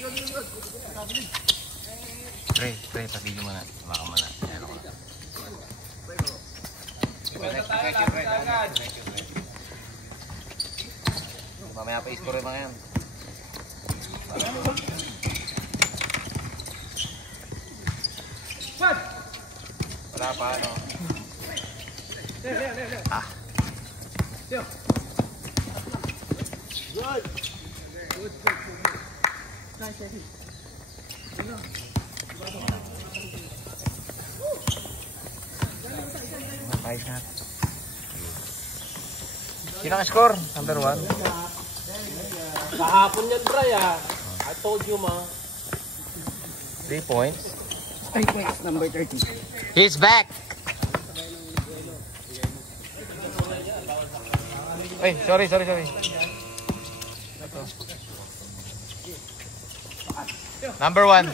Pre, pabigyan mo na. Baka mo na. Ayan ako. Mamaya pa i-score mga yan. Wala pa, ano? Ah. Good. Nice shot. Sino ang score? Number 1. Kahapon yan, Bray, ah. I told you, ma. 3 points. 3 points, number 30. He's back! Ay, sorry. Number 1.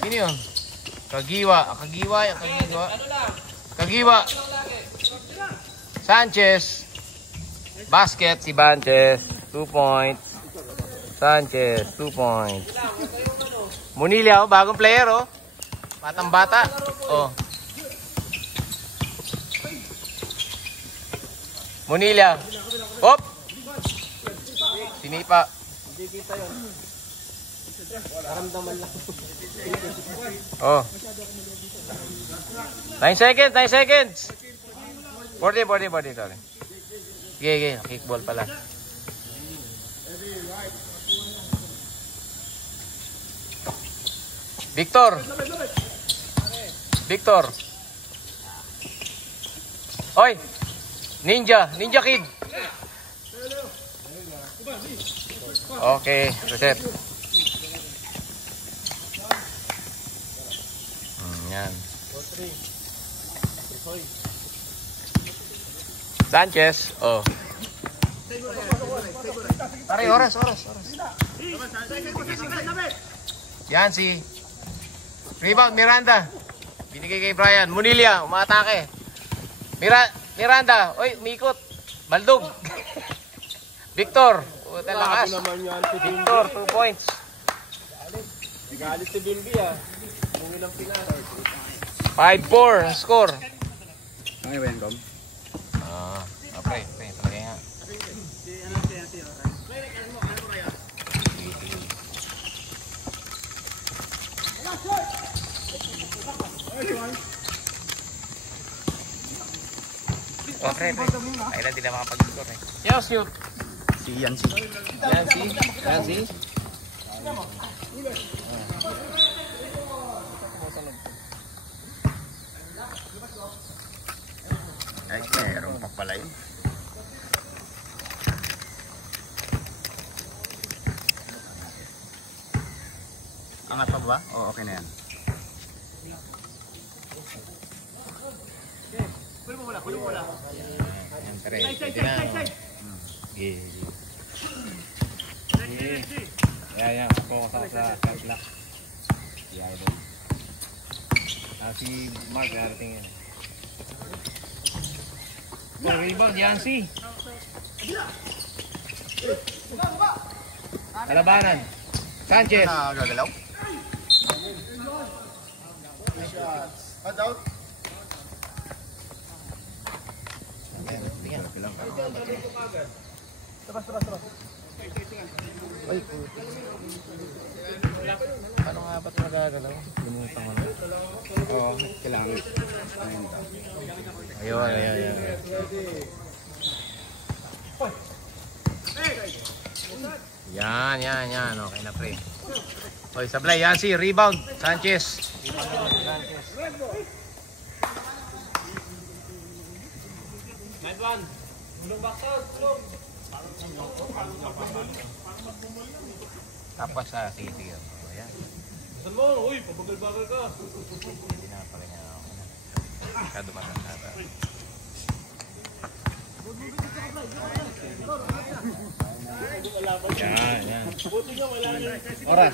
Sino yun? Kagiwa. Sanchez. Basket si Sanchez. 2 points. Sanchez, 2 points. Munilia, oh, bagong player, oh. Batang bata. Oh. Munilia. Hop! Sinipa. Hindi kita yun. Naramdaman lang. Oh. 9 seconds. 40, sorry. Okay. Kickball pala. Victor. Oy. Ninja Kid. Okay, reset. Yan. Sanchez. Oh. Pare, oras. Yan si rebound, Miranda. Binigay kay Brian. Munilia, umatake. Miranda. Oy, umikot. Baldog. Victor. Talakas. Victor, 2 points. Galit si Bilby, ah. Bungin ang Pinar. 5-4 score. Okay ba yan, Gom? Okay. Talagay nga. Okay. Kailan din na makapag-score eh. Yo, shoot. Si Yancy. Ay, meron pa pala yun. Angat pa ba? Oo, okay na yan. Kulo mo wala. Yan, tara. Pwede na. Yan. Focus ako sa block. Yan. Si Mark, darating yan. Rebound, Yancy. Kalabanan. Sanchez. Gagalaw. Hand out. Tingnan. Labas. Ay, paano nga ba't magagalaw? Lumutan mo na. Oo, kailangan. Ayun. Yan. Okay na, pre. Oy, sablay. Yancy, rebound. Sanchez. Tapos sa sige. Ayan. Saan mo? Uy, pabagal-bagal ka. Hindi na pala niya ako na. Masyado matanda. Yan. Oras.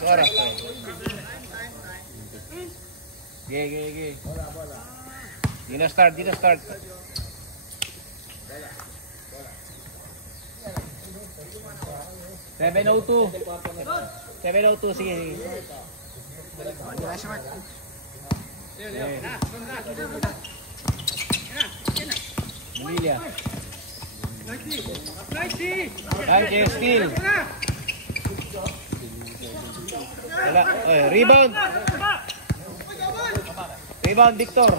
Ge. Di na start. 702. 702, sige. Munilya. Sanchez, steal. Wala. Rebound. Rebound, Victor.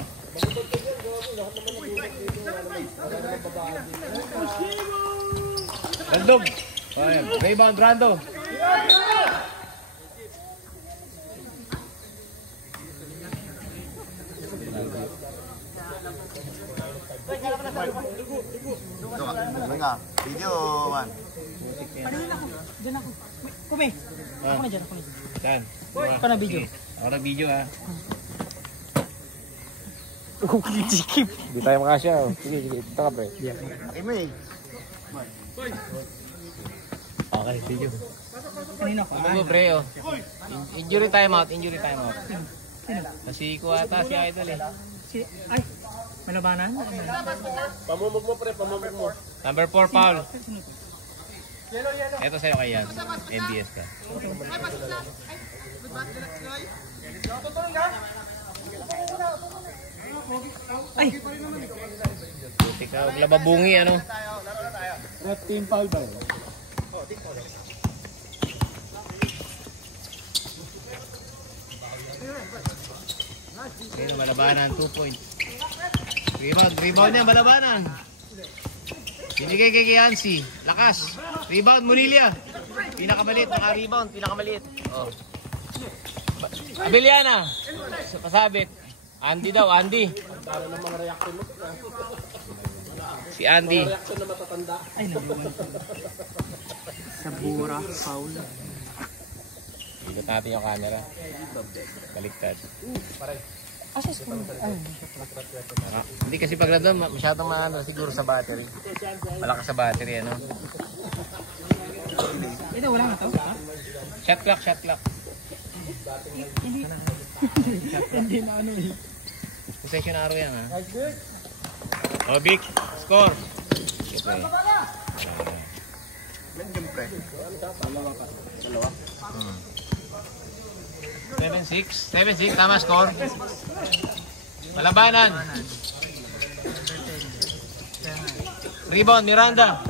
Bandog. Rebound, Rando. Video man. Panahin ako. Diyan ako. Kumi. Ako na dyan. Ako na dyan. Saan? Ako na video. Ako na video ha. Sikip. Hindi tayo makasya. Sige, sige. Ito ka pre. May. Okay, video. Kanina ko. Ano mo pre oh. Injury timeout, injury timeout. Kasi ko ata si Idol eh. Ay. Malabanan? Pamumog mo pre, pamumog mo. Number 4 foul. Ito sa'yo kay Yan. MBS ka. Ay. Buti ka. Lababungi ano. Red team foul ba? Ayun, malabanan. 2 points. Rebound niya, malabanan. Binigay kay Yancy. Lakas. Rebound, Munilya. Pinakamalit, naka-rebound. Pinakamalit. Oh. Abiliana. Pasabit. Andy daw, Andy. Si Andy. Ay, nabuwan. Sabura, foul. Ikot natin yung camera. Baliktad. Assist ko. Ay. Hindi kasi pag nandun, masyadong maano siguro sa battery. Malakas sa battery, ano? Ito, wala na to. Shot clock, shot clock. Hindi na ano eh. Possession arrow yan, ha? Oh, big score. Okay. Medium pre. 7-6. 7-6, tama score. Malabanan. Rebound, Miranda.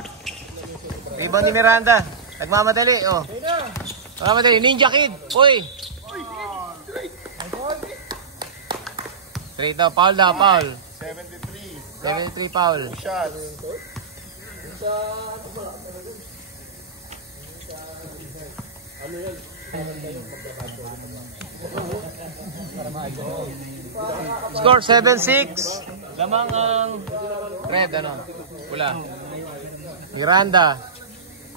Rebound ni Miranda. Nagmamadali, oh. Nagmamadali, Ninja Kid. Uy. Straight daw, foul daw, foul. 73. 73 foul. Shots. Score 7-6. Lamang ang red, ano? Pula. Miranda.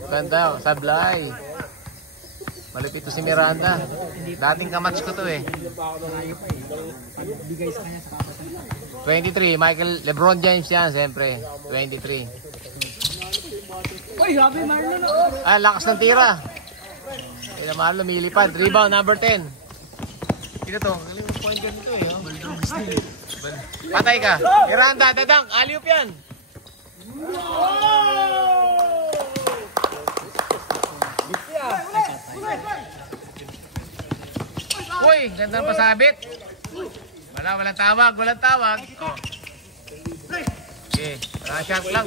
Ganda, sablay. Malupit to si Miranda. Dating kamatch ko to eh. Bigay sa kanya sa kapatid. 23, LeBron James yan, siyempre. 23. Uy, grabe Marlon. Ah, lakas ng tira. Kaya Marlon, lumilipad. Rebound, number 10. Ito to, galing mo point guard nito eh. Patay ka. Miranda, dadang, alley-oop yan. Uy, ganda ng pasabit. Walang tawag, walang tawag. Oh. Okay, shot clock.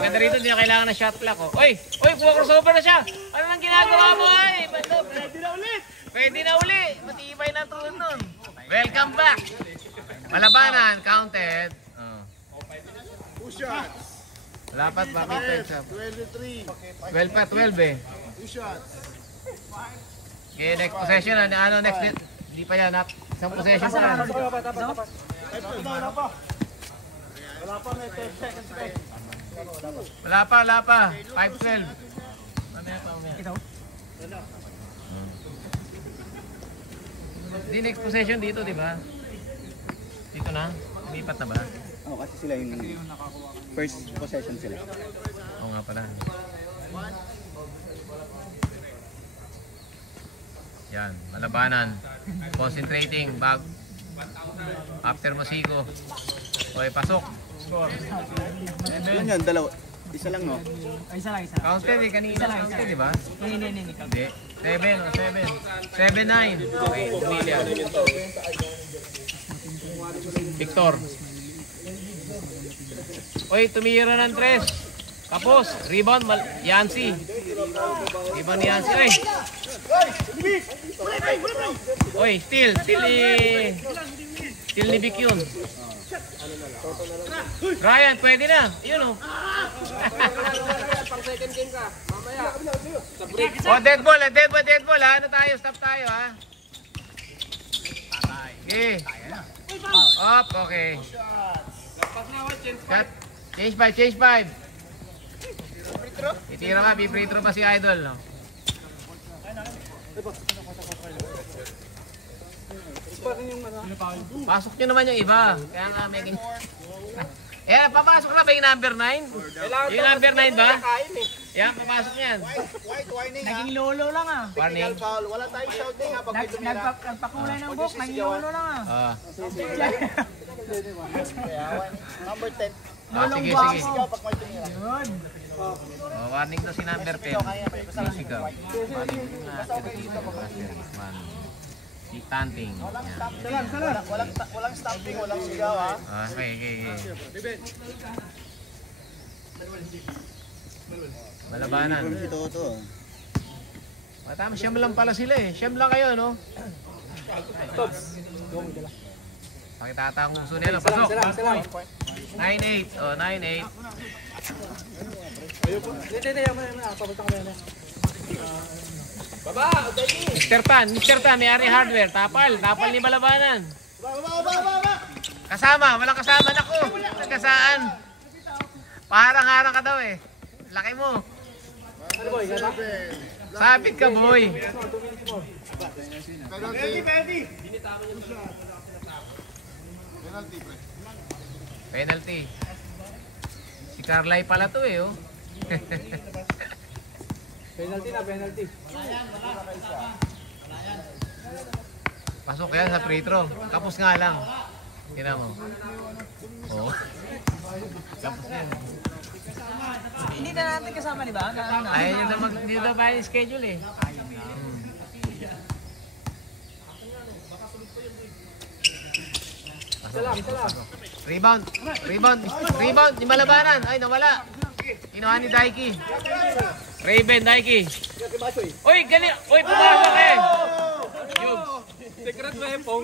Ganda rito, hindi na kailangan ng shot clock. Oh. Uy, crossover na siya. Ano nang ginagawa mo ay? Pwede na uli. Matibay na tuon nun. Welcome back. Malabanan, counted. Oh. 2 shots. Lapat, bakit? 23. 12 pa, 12 eh. 2 shots. Okay, next possession. Ano next? Hindi pa yan. Isang possession pa. Wala pa. 5-12. Ito. Hindi, next possession dito, di ba? Dito na? Umipat na ba? Oh, kasi sila yung first possession sila. Oo nga pala. Yan, malabanan. Concentrating, bag. After Mosigo. Okay, pasok. Ano yan? Dalawa. Isa lang, no? Ay, isa lang, isa. Counted eh, kanina Isa lang, isa counted, lang. di ba? Hindi. Hindi. 7. 7-9. Okay, Emilia. Victor. Oy, tumira ng 3. Tapos, rebound, Yancy. Rebound ni Yancy. Oy, steal ni Vic yun. Ryan, pwede na. Yun o. Oh, dead ball ha. Ano tayo? Stop tayo ha. Okay. Up, okay. Cut. Change 5. Itira ka, free throw pa si Idol, no? Pasok nyo naman yung iba. Kaya nga may papasok na ba yung number 9? Yung number 9 ba? Yan, papasok yan. White warning ha. Naging lolo lang ah. Warning. Technical foul. Wala tayong shouting ha pag may tumira. Nagpakulay ng book, naging lolo lang ah. Number 10. Sige. Sigaw pag may tumira. Yun. Warning to si number 10. Sisigaw. Warning natin dito. Si Tanting. Walang stamping, walang sigaw ha. Okay. Malabanan. Ito. Matama, siyam lang pala sila eh. Siyam lang kayo, no? Pakitata ang uso nila. Pasok. 9-8. Oh, 9-8. Mr. Tan, may-ari hardware. Tapal ni Malabanan. Kasama, walang kasama. Naku, nagkasaan. Parang-harang ka daw eh. Laki mo. Sabit ka, boy. Penalty. Si Carlay pala to eh, oh. Penalty. Pasok yan sa free throw. Tapos nga lang. Tingnan mo. Oh. Tapos yan. Hindi na natin kasama, di ba? Ayaw nyo na hindi na ba yung schedule eh. Rebound. Ni Malabanan. Ay, nawala. Kinuha ni Daiki. Raven, Daiki. Uy, gali. Uy, pumasok eh. Secret weapon.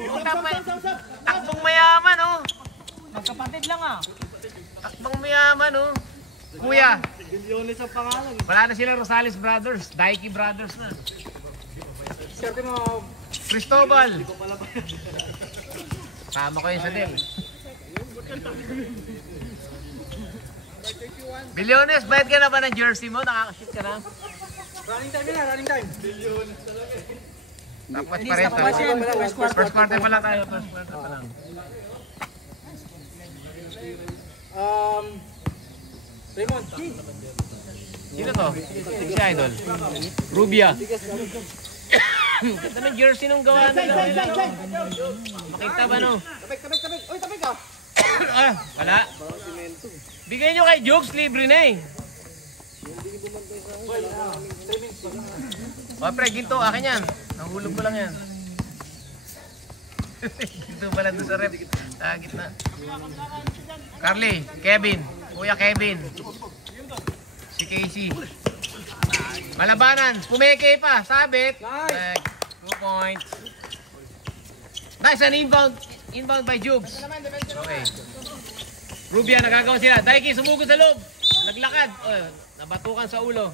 Takbong mayaman, oh. Magkapatid lang ah. Takbong mayaman, oh. Kuya. Wala na sila Rosales Brothers. Daiki Brothers na. Cristobal. Tama ko yun sa Del. Bilyones, bayad ka na ba ng jersey mo? Nakakashoot ka na? Running time. Tapos pa rin. First quarter pa lang tayo. Raymond. Sino to? Si Idol. Rubia. Ganda ng jersey nung gawa nila. Makita ba no? Tabik. Uy, tabik ka. Wala. Bigay nyo kay Jokes, libre na eh. Pre, ginto, akin yan. Nahulog ko lang yan. Ginto pala doon sa rep. Gitna. Carly, Kevin, Kuya Kevin. Si Casey. Malabanan, pumeke pa, sabit. 2 points. Nice, an inbound by Jukes. Okay. Rubia, nagagawa sila. Daiki, sumugod sa loob. Naglakad. Oh, nabatukan sa ulo.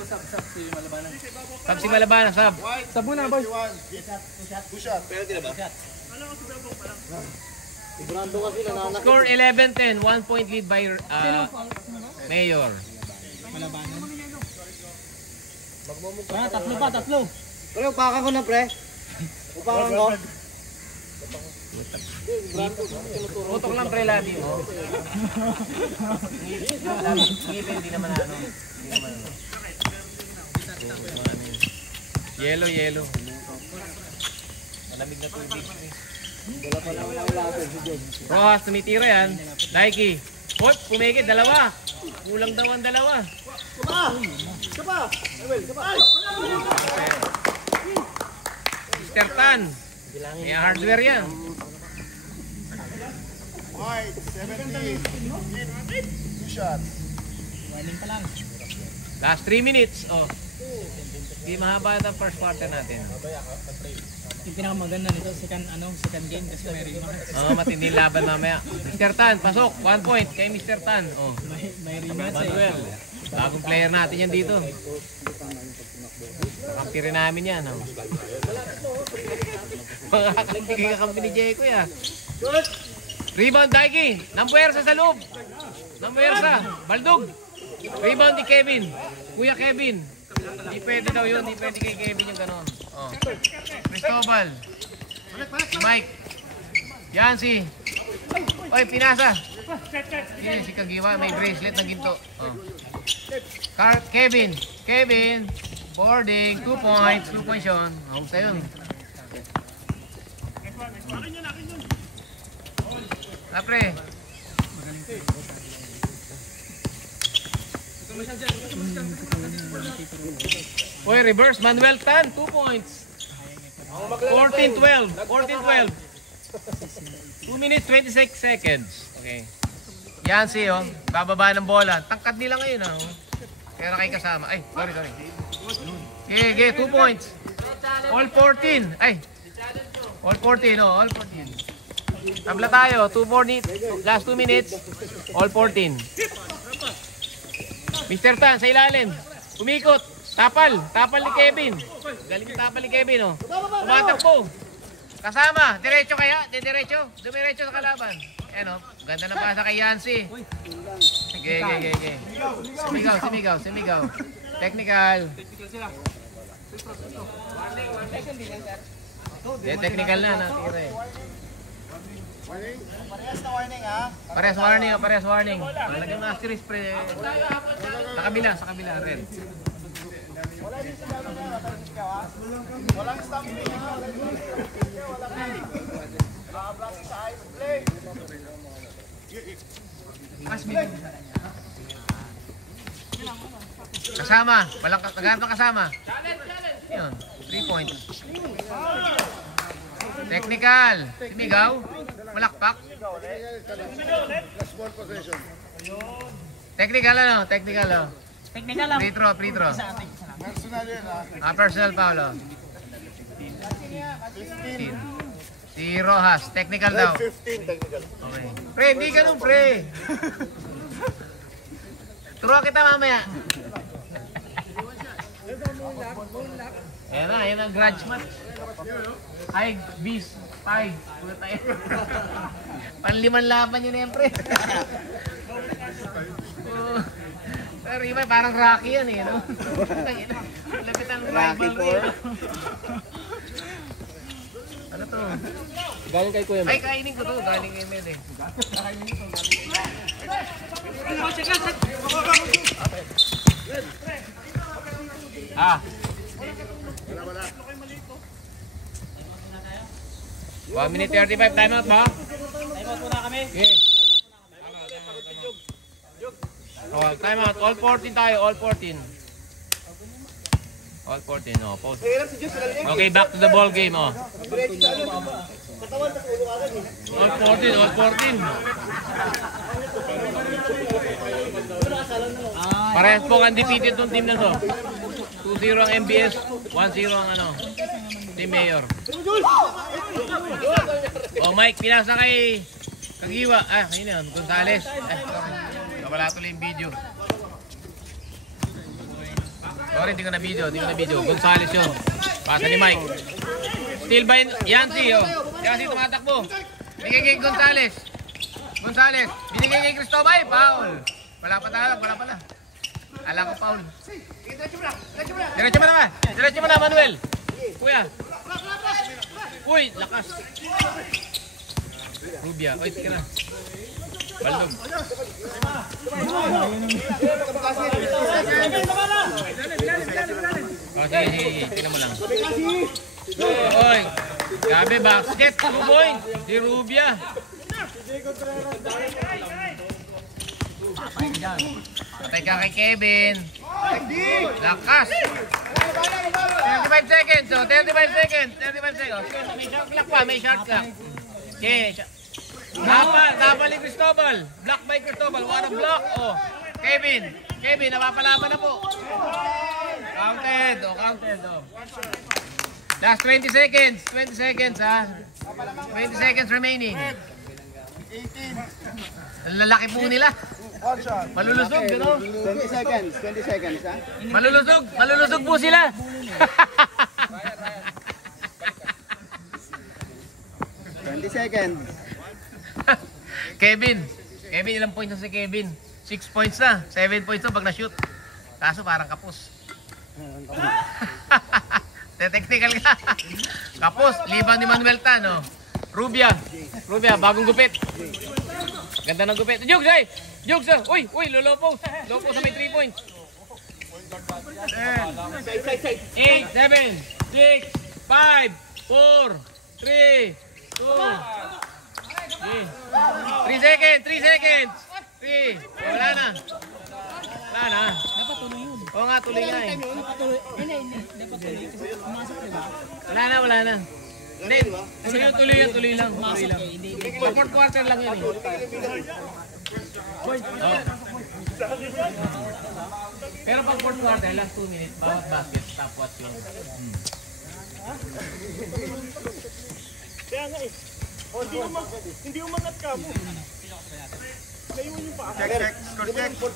Sab si Malabanan, sab. Sab muna, boy. Score 11-10. 1 point lead by Mayor. Tatlo. Pre, upakan ko na, pre. Upakan ko. Putok lang pre labi mo. Ngipin, di naman ano. Yellow. Malamig na tubig. Rojas, tumitira yan. Daiki. Hoy, pumigit, dalawa. Kulang daw ang dalawa. Mr. Tan. May hardware yan. White, 70. Two shots. Warning pa lang. Last 3 minutes. Oh. Hindi mahaba ito first quarter natin. Yung pinakamaganda nito, second game kasi may rematch. Oh, matindi laban mamaya. Mr. Tan, pasok. 1 point kay Mr. Tan. Oh. May rematch Manuel. Bagong player natin yan dito. Kampi rin namin yan. Oh. Mga kakampi ni Jeko yan. Rebound, Daiki. Nampuwersa sa loob. Nampuwersa. Baldog. Rebound ni Kevin. Kuya Kevin. Di pwede daw yun. Di pwede kay Kevin yung ganon. Oh. Cristobal. Mike. Yancy. Oy, pinasa. Hindi si Kagiwa. May bracelet na ginto. Oh. Kevin. Kevin. Boarding. 2 points. 2 points yun. Hawag sa yun. Apre. Oy, reverse. Manuel Tan. 2 points. 14-12. 14-12. 2 minutes, 26 seconds. Okay. Yancy, oh. Bababa ng bola. Tangkad nila ngayon, oh. Kaya kayo kasama. Ay, sorry. Okay, 2 points. All 14. Ay. All 14, oh. All 14. Tabla tayo. 2 more last 2 minutes. All 14. Mr. Tan, sa ilalim. Umikot. Tapal ni Kevin. Galing yung tapal ni Kevin, oh. Tumatakbo. Kasama. Diretso kaya? Dumiretso sa kalaban. Ayan, oh. Ganda na pasa kay Yancy. Sige. Sumigaw. Technical. Technical na. Natira eh. Parehas na warning ha. Parehas warning. Lagyan ng asterisk pre. Sa kabila, red. Walang stamping. Walang sa ice play. Kasama. Walang naghanap ng kasama. Yun. 3 points. Technical. Simigaw. Malakpak. Technical ano? Technical oh. Technical lang. Free throw. Personal yan ha. Personal foul oh. 15. Si Rojas. Technical daw. 15 technical. Okay. Pre, hindi ganun pre. Turo kita mamaya. Ayan ang grudge match. Ay, bis. Pay. Pula tayo. Panliman laban yun yan, pre. Pero iba, parang Rocky yan eh, no? Lapit ang rival ko yun. Ano to? Galing kay Kuya Ay, kainin ko to. Galing kay Med eh. Ah. 1 minute 35 timeout ba? Timeout muna kami. Okay. Oh, timeout. All 14 tayo. All 14. All 14. Oh, pause. Okay, back to the ball game. Oh. All 14. All 14. Parehas po undefeated tong team na to. 2-0 ang MBS. 1-0 ang ano. Team Mayor. Oh, Mike, pinasa kay Kagiwa. Ah, yun yun. Gonzales. Nawala tuloy yung video. Sorry, hindi ko na video. Gonzales yun. Pasa ni Mike. Still by Yancy, oh. Yancy tumatakbo. Binigay kay Gonzales. Binigay kay Cristobal. Foul. Wala pala. Alam ko foul. Diretso mo na, Manuel. Kuya. Uy, lakas. Rubia. Oy, tika na. Baldog. Sige. Tingnan mo lang. Oy. Gabi basket. 2 points. Si Rubia. Patay ka kay Kevin. Lakas. 35 seconds. So, 35 seconds. 35 seconds. May shot clock pa. May shot clock. Okay. Napal ni Cristobal. Block by Cristobal. What a block. Oh. Kevin. Kevin, napapalaban na po. Counted. Oh, counted. Oh. Last 20 seconds. 20 seconds, ha. 20 seconds remaining. 18. Ang lalaki po nila. Malulusog, gano'n? 20 seconds. 20 seconds, ha? Malulusog. Malulusog po sila. 20 seconds. Kevin. Kevin, ilang points na si Kevin? 6 points na. 7 points na pag na-shoot. Kaso parang kapos. Technical ka. Kapos. Libang ni Manuel Tan, oh. Rubia. Rubia, bagong gupit. Ganda ng gupit. Jukes, ay! Jukes, ah! Uy, uy, low post. Low post sa may 3 points. 8, 7, 6, 5, 4, 3, 2, 3 seconds, 3 seconds. 3. Wala na. Wala na. Dapat tuloy yun. Oo nga, tuloy nga eh. Dapat tuloy. Hindi. Dapat tuloy. Kasi pumasok, diba? Wala na, wala na. Hindi, tuloy yan, tuloy lang. Tuloy lang. Fourth quarter lang yun eh. Oh. Pero pag fourth quarter, last 2 minutes, bawat basket, stop watch yun. Kaya nga eh. O, hindi umangat ka mo. Naiwan yung paa. Check. Score check. Fourth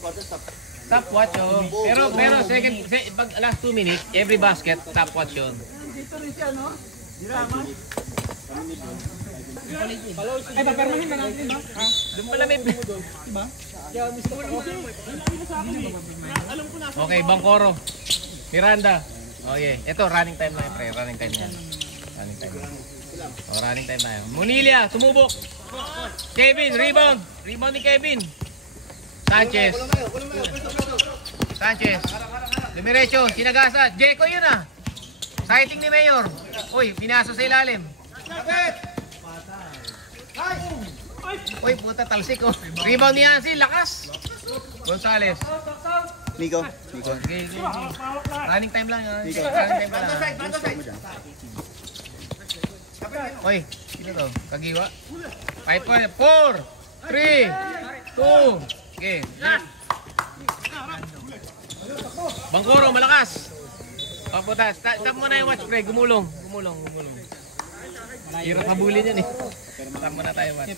quarter, stop. Stop watch yun. Pero second, pag last 2 minutes, every basket, stop watch yun. Dito rin siya, no? Ay, papermahin na natin, ba? Doon pala may... Okay, Bangkoro. Miranda. Okay, ito running time na yun, pre. Running time yan. Running time. Oh, running time na yun. Munilia, tumubok. Kevin, rebound. Rebound ni Kevin. Sanchez. Sanchez. Dumiretso, sinagasa. Jeko yun ah. Sighting ni Mayor. Uy, pinasa sa ilalim. Uy, puta, talsik oh. Rebound ni Yancy, lakas. Gonzales. Nico. Okay. Running time lang yun. Running time lang. Uy, sino to? Kagiwa? 5 point. 4, 3, 2. Okay. Bangkoro, malakas. Paputa, stop mo na yung watch, pre. Gumulong. Hirap habulin yan eh. Stop mo na tayo watch.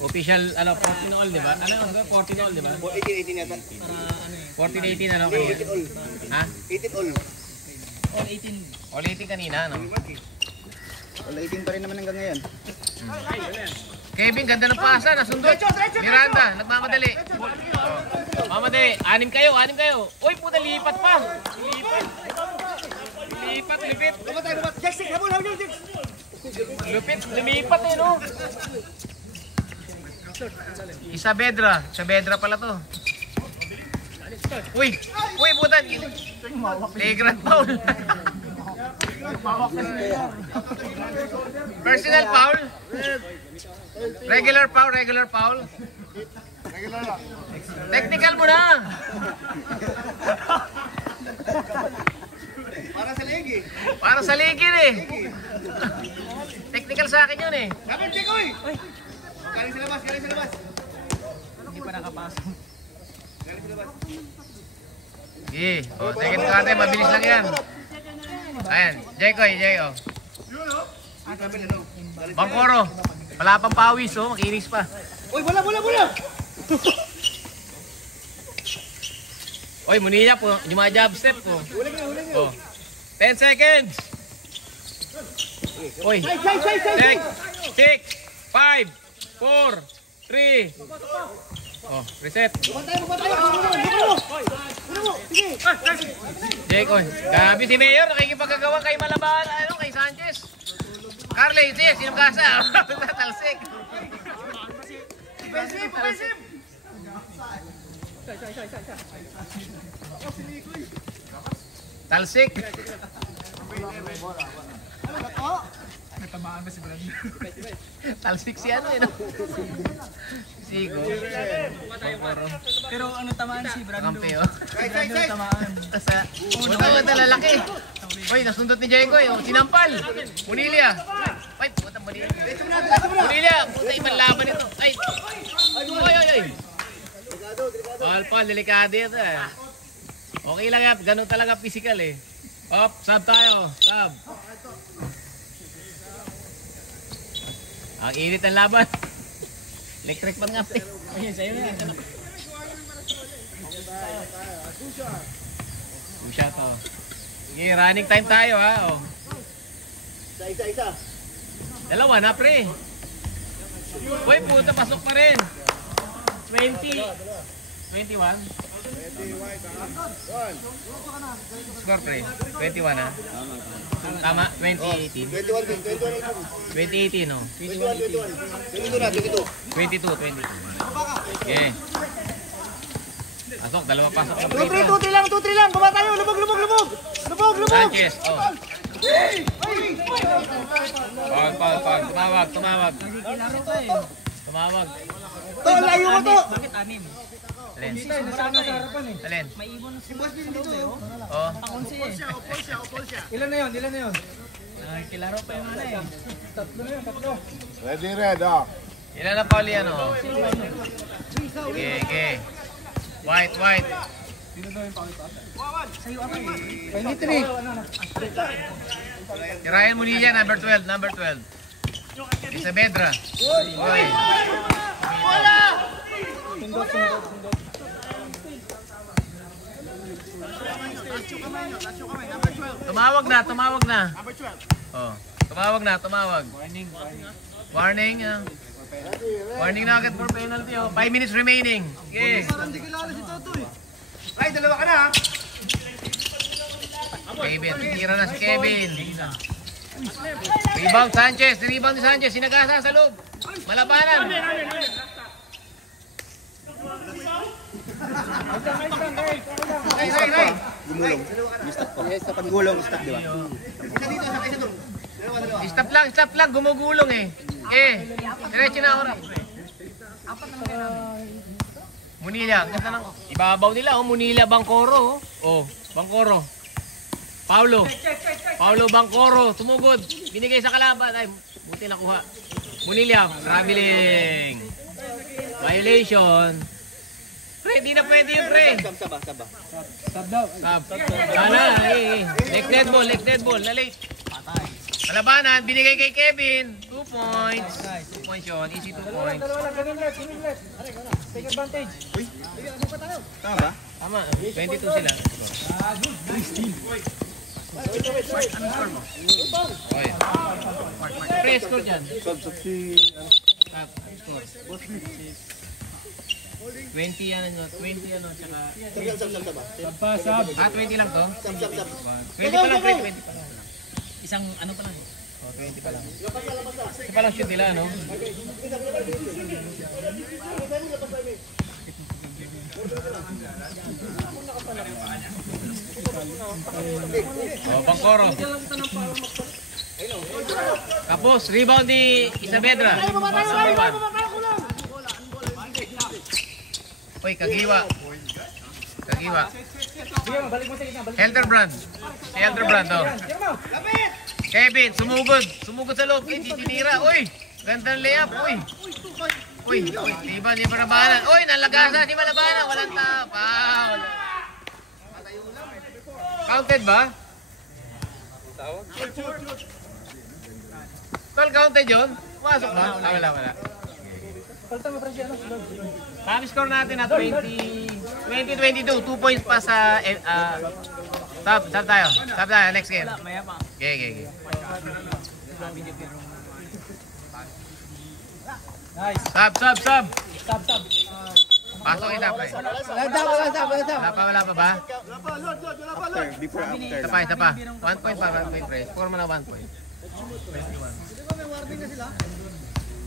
Official, 14 all, di ba? Ano, 14 all, di ba? 18 yata. 14-18 ano kanina? Ha? 18 all. All 18 kanina, no? All 18 pa rin naman hanggang ngayon. Kevin, ganda ng pasa, nasundot. Miranda, nagmamadali. Mamadali, 6 kayo. Uy, puta, lipat pa. Lipit. Lupit, lumipat eh, no? Isabedra pala to. Uy, puta. Flagrant foul. Personal foul. Regular foul. Technical mo na. Para sa ligi eh. Technical sa akin yun eh. Dapat check, oy! Galing sa labas. Hindi pa nakapasok. Sige. O, second quarter, mabilis lang yan. Ayan, Jeko. Bangkoro. Wala pang pawis, oh. Makinis pa. Uy, bola! Oy, Munilla po. Yung mga jab step po. Oh. 10 seconds. Oy. 6, 5, 4, 3. Oh, reset. Jake, oy. Gabi si Mayor. Nakikipagkagawa kay Malaban. Kay Sanchez. Carly, sinong kasa? Talsik. Defensive. Talsik. Natamaan ba si Brad? Talsik si ano eh. No? Sigo. Pero ano tamaan si Brando? Kampi oh. Si Brando tamaan. Sa puto na lalaki. Oy, nasundot ni Jayco eh. Sinampal. Munilia. Ay, puta Munilia. Munilia, puta ibang laban ito. Ay. Oy. Alpal, delikado ito eh. Okay lang yan, ganun talaga physical eh. Op, sub tayo. Sub. Ang init ng laban. Electric pa nga. Ayun, sa'yo yan. Pusha to. Okay, running time tayo ha. Oh. Isa. Dalawa na pre. Uy, puta, pasok pa rin. 20. 21. Score pre. 21 ha. Tama, 2018. 2018 no. 22. Okay. Pasok, dalawa pasok. 2-3 lang. Baba tayo. Lubog. Sanchez, oh. Pag. Tumawag. Nagkikilaro ka eh. Tumawag. To, layo mo to. Bakit anim? Alin? Nasama sa harapan eh. Alin? May ibon si Boss dito eh. Oh. Pakunsi eh. Ilan na yun? Nagkilaro pa yung ano eh. Tatlo. Ready, red, ah. Ilan na Pauli ano? Okay. White. Sa'yo ako eh. 23. Si Ryan Munilla, number 12. Isabedra. Oy. Sundot. Tumawag na. Oh. Tumawag. Warning. Warning na agad for penalty. Oh. 5 minutes remaining. Okay. Ay, dalawa ka na, ha? Kevin, titira na si Kevin. Rebound Sanchez. Rebound ni Sanchez. Sinagasa sa loob. Malabanan. Ray. Gumulong. Pag-gulong, stop, di ba? Stop lang. Gumugulong eh. Diretso na oras. Munilla. Ganda lang. Ibabaw nila. Oh. Munilla, Bangkoro. Oh. Bangkoro. Paulo Bangkoro. Tumugod. Binigay sa kalaban. Ay, buti nakuha. Munilla. Traveling. Violation. Pre, di na pwede yun, pre. Saba. Stop daw. Sab. Next dead ball. Na-late. Kalabanan, binigay kay Kevin. 2 points. 2 points yun. Easy 2 points. Ganun left. Take advantage. Tama ba? Tama. 22 sila. Okay. Pre, score dyan. Sab, score. 20 ano, tsaka... Sab. 20 lang to? Sab. 20 pa lang, pre, 20 pa lang. Isang ano pa lang. Oh, 20 pa lang. Ito pa lang shoot nila, no? Oh, Bangkoro. Tapos, rebound ni Isabedra. Uy, kagiwa. Helderbrand. Si Helderbrand, oh. Kevin, sumugod sa loob. Tinira. Uy, ganda ng layup. Uy, di ba nabahanan? Uy, nalagasa, di ba nabahanan? Walang foul. Counted ba? Tol, counted yun? Masok ba? Wala. Kami score natin na 20-22. 2 points pa sa... Stop tayo. Next game. Okay. Nice. Stop. Stop. Pasok isa pa eh. Wala pa ba? Before, after. Isa pa. 1 point pa. 1 point pre. Score mo na 1 point.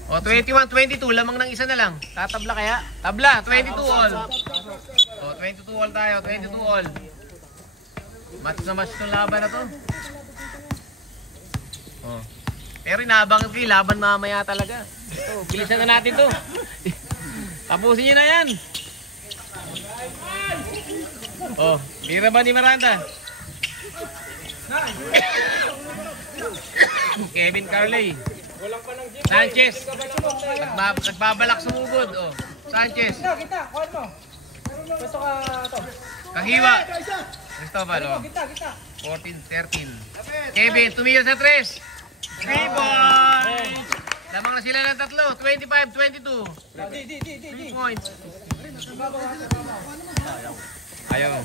21-22. Lamang ng isa na lang. Tatabla kaya? Tabla. 22 all. 22 all tayo. 22 all. Match na match itong laban na to. Oh. Pero inaabangan ko yung laban mamaya talaga. Ito, bilisan na natin to. Tapusin nyo na yan. Oh, bira ba ni Miranda? Kevin Carley. Sanchez. Nagbabalak sumugod. Oh, Sanchez. Kita, kuhan mo. Gusto ka to. Kahiwa. Cristobal. Oh. Kita. 14-13. Kevin, tumira sa 3. 3 points. Lamang na sila ng tatlo. 25-22. 3 points. Ayaw.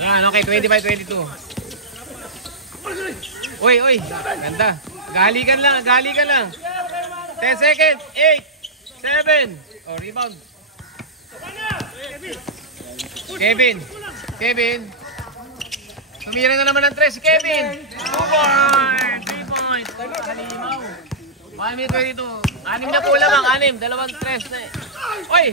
Yan, okay. 25-22. Uy. Ganda. Galikan lang. 10 seconds. 8, 7. Oh, rebound. Kevin. Tumira na naman ng 3 si Kevin. 2 points. 3 points. Halimaw. 1 minute 22. 6 na po lamang. 6. Dalawang 3 na eh. Uy!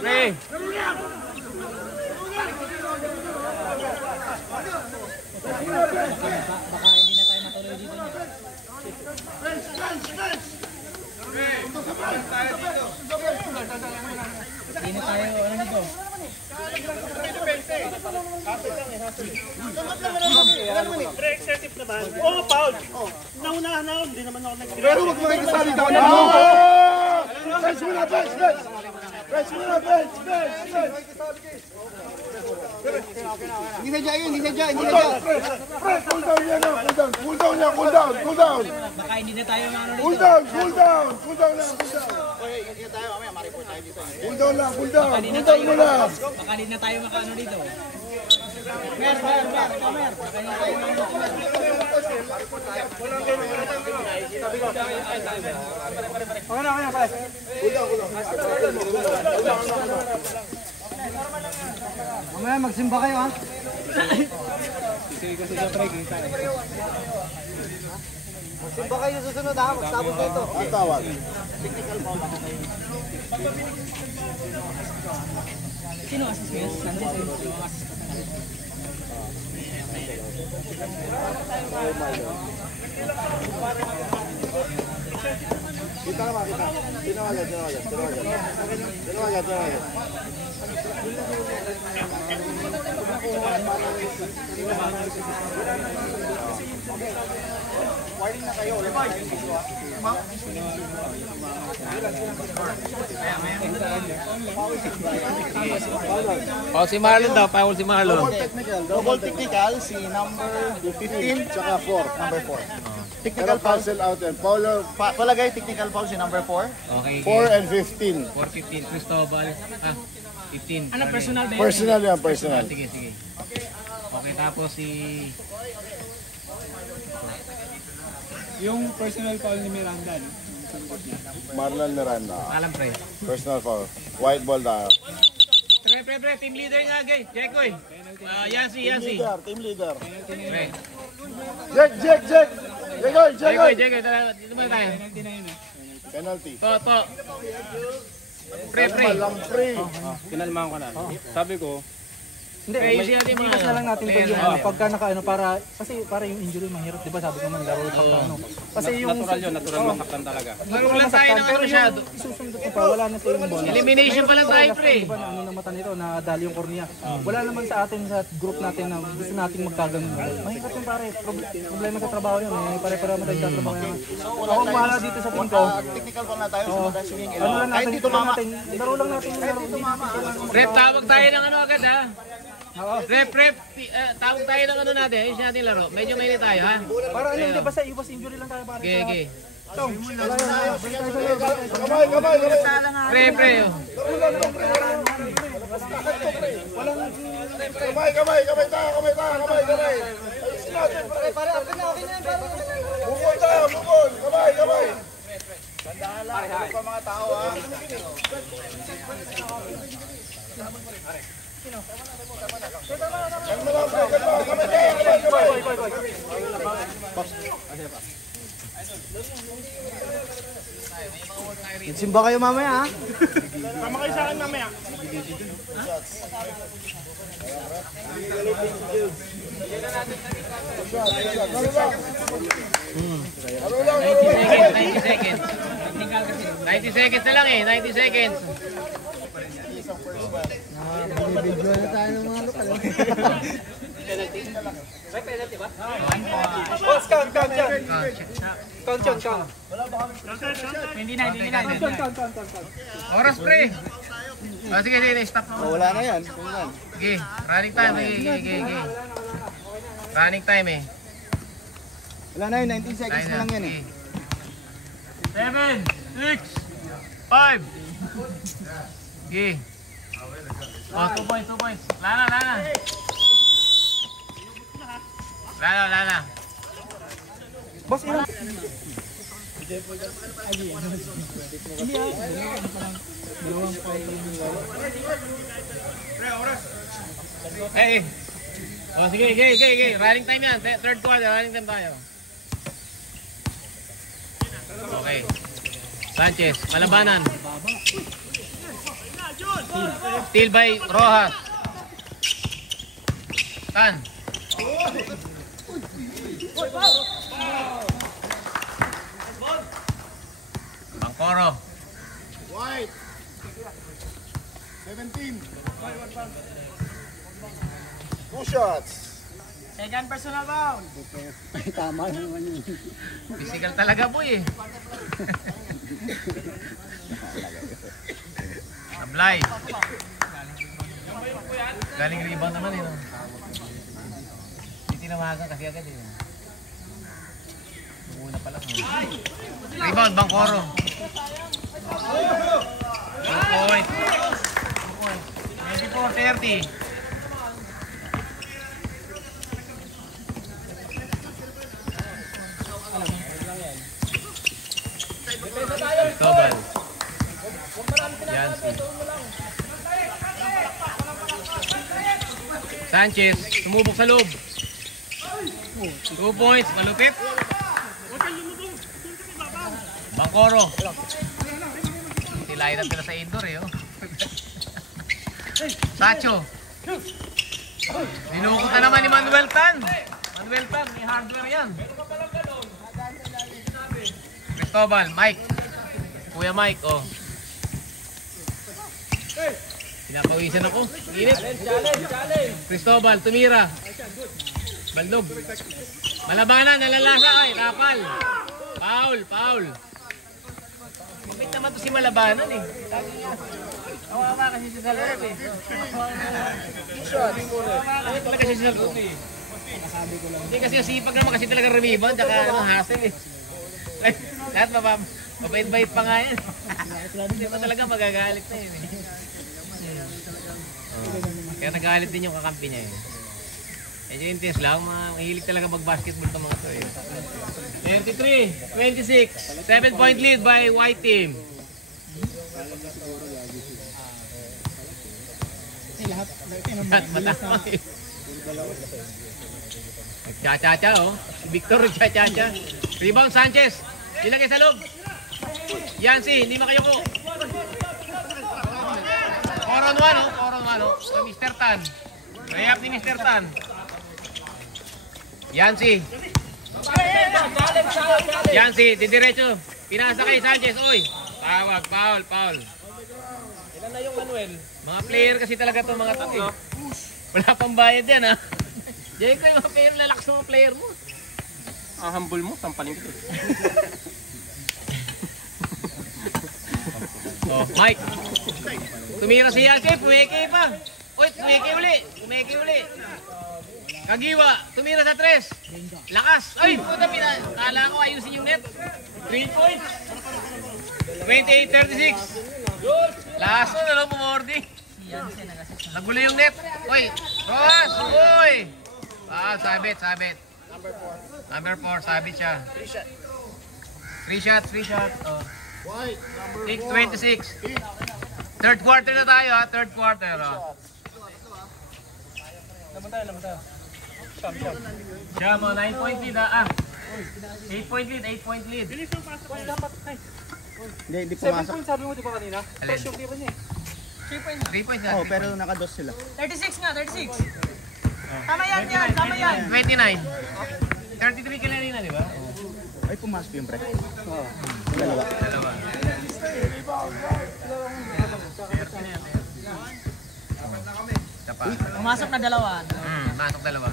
Hey! Pre-executive naman. Oo, foul. Naunahan na ako, hindi naman ako nag-execute. Pero huwag mo kayo kasali down. Bench muna, bench. Bench muna, bench. Hindi na dyan yun. Cool down. Baka hindi na tayo ano Cool down lang. Cool down muna. Baka hindi na tayo makaano dito. Mer. Okay na, pare. Mamaya magsimba kayo, ha? Magsimba kayo susunod, ha? Magtapos na ito. Ang tawag. Sino assist guys? Kita naman. Sino agad. Warning na kayo. Paul si Marlon daw. Double technical, si number 15, tsaka 4, number 4. Technical parcel out and Paulo, palagay technical foul si number 4. Okay. 4 and 15. 4-15. Cristobal. 15. Ano, personal ba yun? Personal yan, personal. Sige. Okay, tapos si... Yung personal foul ni Miranda, no? Marlon Miranda. Alam pre. Personal foul. White ball tayo. Pre. Team leader nga, gay. Jekoy. Yancy. Team leader. Pre. Jack. Jekoy. Dito muna tayo. Penalty. To. Pre. Walang free. Pinalmahan ko na. Sabi ko, Hindi, iwas na lang natin pag yung pagka nakaano para kasi para yung injury mahirap, 'di ba? Sabi ko man laro pagka ano. Kasi yung natural masaktan talaga. Laro lang tayo ng ano masyado. Isusundot ko pa wala na tayong bola. Elimination pa lang tayo, pre. Diba na ano na mata nito na dali yung kornea. Wala naman sa atin sa group natin na gusto nating magkaganon. Mahirap yung pare. Problema sa trabaho yun. Pare-para mo tayong trabaho yan. Ako bahala dito sa team ko. Technical foul na tayo. Ano lang natin, laro lang natin yung laro. Rep, tawag tayo ng ano agad ha. Rep, tawag tayo ng ano natin. Ayos natin laro. Medyo mainit tayo ha. Para ano, hindi basta iwas injury lang tayo pare. Okay. Kamay. Pre. Kamay tayo. Ayusin natin. Pare, okay na yan pare. Bukol tayo. Kamay. Tandaan lang, ano pa mga tao ha? Simba kayo mamaya ha. Tama kayo sa akin mamaya. Seconds. 90 seconds na lang eh. 90 seconds. Binibidyo na tayo ng mga lokal. Boss, count yan. Count yun, count. Oras pre. Oh, sige, stop mo. Wala na yan. Sige, running time. Sige. Running time eh. Wala na yun, 19 seconds na lang yan eh. 7, 6, 5. Sige. Oh, 2 points. Lana. Lana. Boss, ilan? Hey. Oh, sige. Running time yan. Third quarter, running time tayo. Okay. Sanchez, malabanan. Steal by Rojas. Tan. Bangkoro. White. 17. 2 shots. Second personal foul. Tama naman yun. Physical talaga boy eh. Sablay. Galing rebound naman eh. No? Hindi tinamagan kasi agad eh. Una pa lang. Rebound, Bangkoro. 2 point. 24-30. Cristobal. Yancy. Sanchez, sumubok sa loob. 2 points, malupit. Bangkoro. Tilayan natin sa indoor eh. Oh. Sacho. Ninukutan naman ni Manuel Tan. Manuel Tan, may hardware yan. Cristobal, Mike. Kuya Mike, oh. Pinapawisan ako. Init. Cristobal, tumira. Baldog. Malabanan, nalalasa ay, kapal. Foul. Mabait naman to si Malabanan eh. Kawawa kasi siya sa loob eh. Kawawa talaga siya sa loob eh. Hindi kasi sipag naman kasi talaga rebound, tsaka hassle eh. Lahat mabait-bait pa nga yan. Hindi pa talaga magagalit na yun eh. Kaya nagalit din yung kakampi niya eh. Medyo intense lang, mahilig talaga mag-basketball itong mga to eh. 23-26, 7-point lead by white team. Lahat matama eh. Nagcha-cha-cha oh. Si Victor nagcha-cha-cha. Rebound Sanchez. Ilagay sa loob. Yancy, hindi makayoko. 4-on-1 oh. 4-on-1 oh. Mr. Tan. Layup ni Mr. Tan. Yancy, didiretso. Pinasa kay Sanchez, oy. Tawag, foul. Ilan na yung Manuel? Mga player kasi talaga to mga to. Wala pang bayad yan ha. Diyan ko yung mga player, lalakas mga player mo. Ang humble mo, tampalin ko. Oh, Mike. Tumira si Yancy, pumeke pa. Oy, pumeke uli. Kagiwa, tumira sa 3. Lakas. Ay, puta, kala ko ayusin yung net. 3 points. 28-36. Lakas na lang pumordi. Nagulo yung net. Oy, Rojas, oy. Sabit. Number 4, sabit siya. 3 shot. Oh. 26. Third quarter na tayo ha, third quarter. Oh. Laman tayo. Siya mo, 9-point lead ah. 8-point lead, 8-point lead. Hindi 7 pumasok. points sabi mo di ba kanina? Alin? Fresh yung tira niya 3 points na. Oh, pero nakados sila. 36 nga, 36. Tama yan, tama yan. 29. 33 kanina, di ba? Ay, pumasok yung pre. Oo. Dalawa. Dalawa. Isa pa. Pumasok na dalawa. Masok dalawa.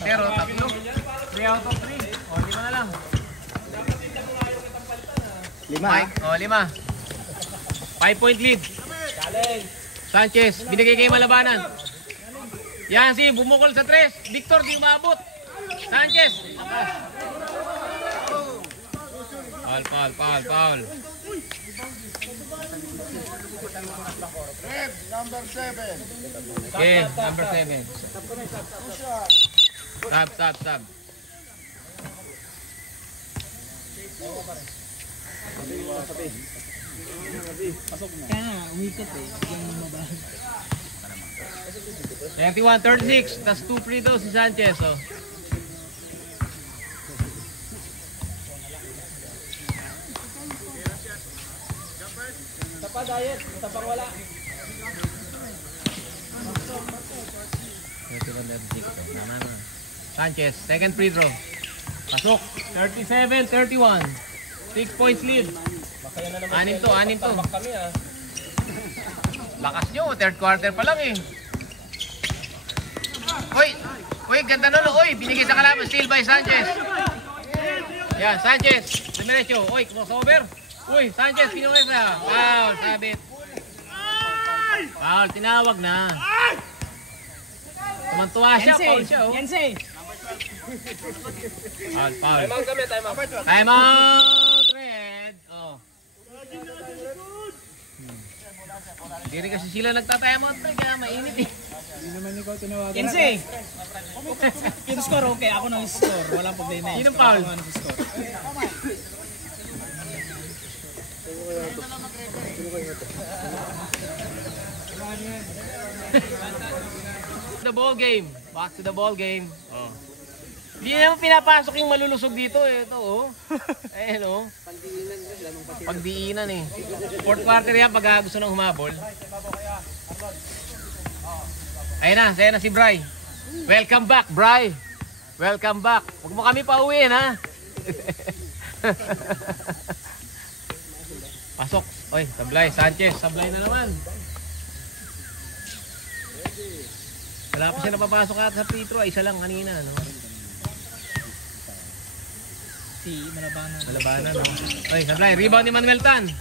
Pero tatlo. 3 out of 3. O, 5 na lang. 5. Mike, o 5. 5-point lead. Sanchez, binigay kayo malabanan. Yan si bumukol sa 3. Victor, di umabot. Sanchez. Foul. Red, number 7. Okay, number 7. Stop. Kaya nga, umikot eh. Yung mabahal. 21-36, tas 2 free throws si Sanchez. Oh. Tapa diet, tapang wala. 21-36. Sanchez, second free throw. Pasok. 37-31. 6 points lead. Anim to. Kami ah. Lakas nyo, third quarter pa lang eh. Uy, ganda nun. Uy, binigay sa kalaban, steal by Sanchez. Yan, Sanchez. Dimiretso. Uy, crossover. Uy, Sanchez, kinuha sa. Foul, sabit. Foul, tinawag na. Tumantuwa siya, foul siya. Oh. Yense. Foul. Time out, Red. Oh. Hindi rin kasi sila nagta-time out, kaya mainit eh. Hindi naman ikaw tinawagan. Yense. Yung score, okay. Ako nang score. Walang problema eh. Sinong foul? Ako nang score. The ball game. Back to the ball game. Oh. Hindi naman pinapasok yung malulusog dito eh. Ito oh. Ayan oh. Pagdiinan eh. Fourth quarter yan pag gusto nang humabol. Ayun na si Bry. Welcome back, Bry. Welcome back. Huwag mo kami pauwiin ha. Pasok. Oy, sablay. Sanchez, sablay na naman. Wala pa siya napapasok at sa free throw. Isa lang kanina, no? Si Malabanan. Malabanan, no? Oy, sablay. Rebound ni Manuel Tan.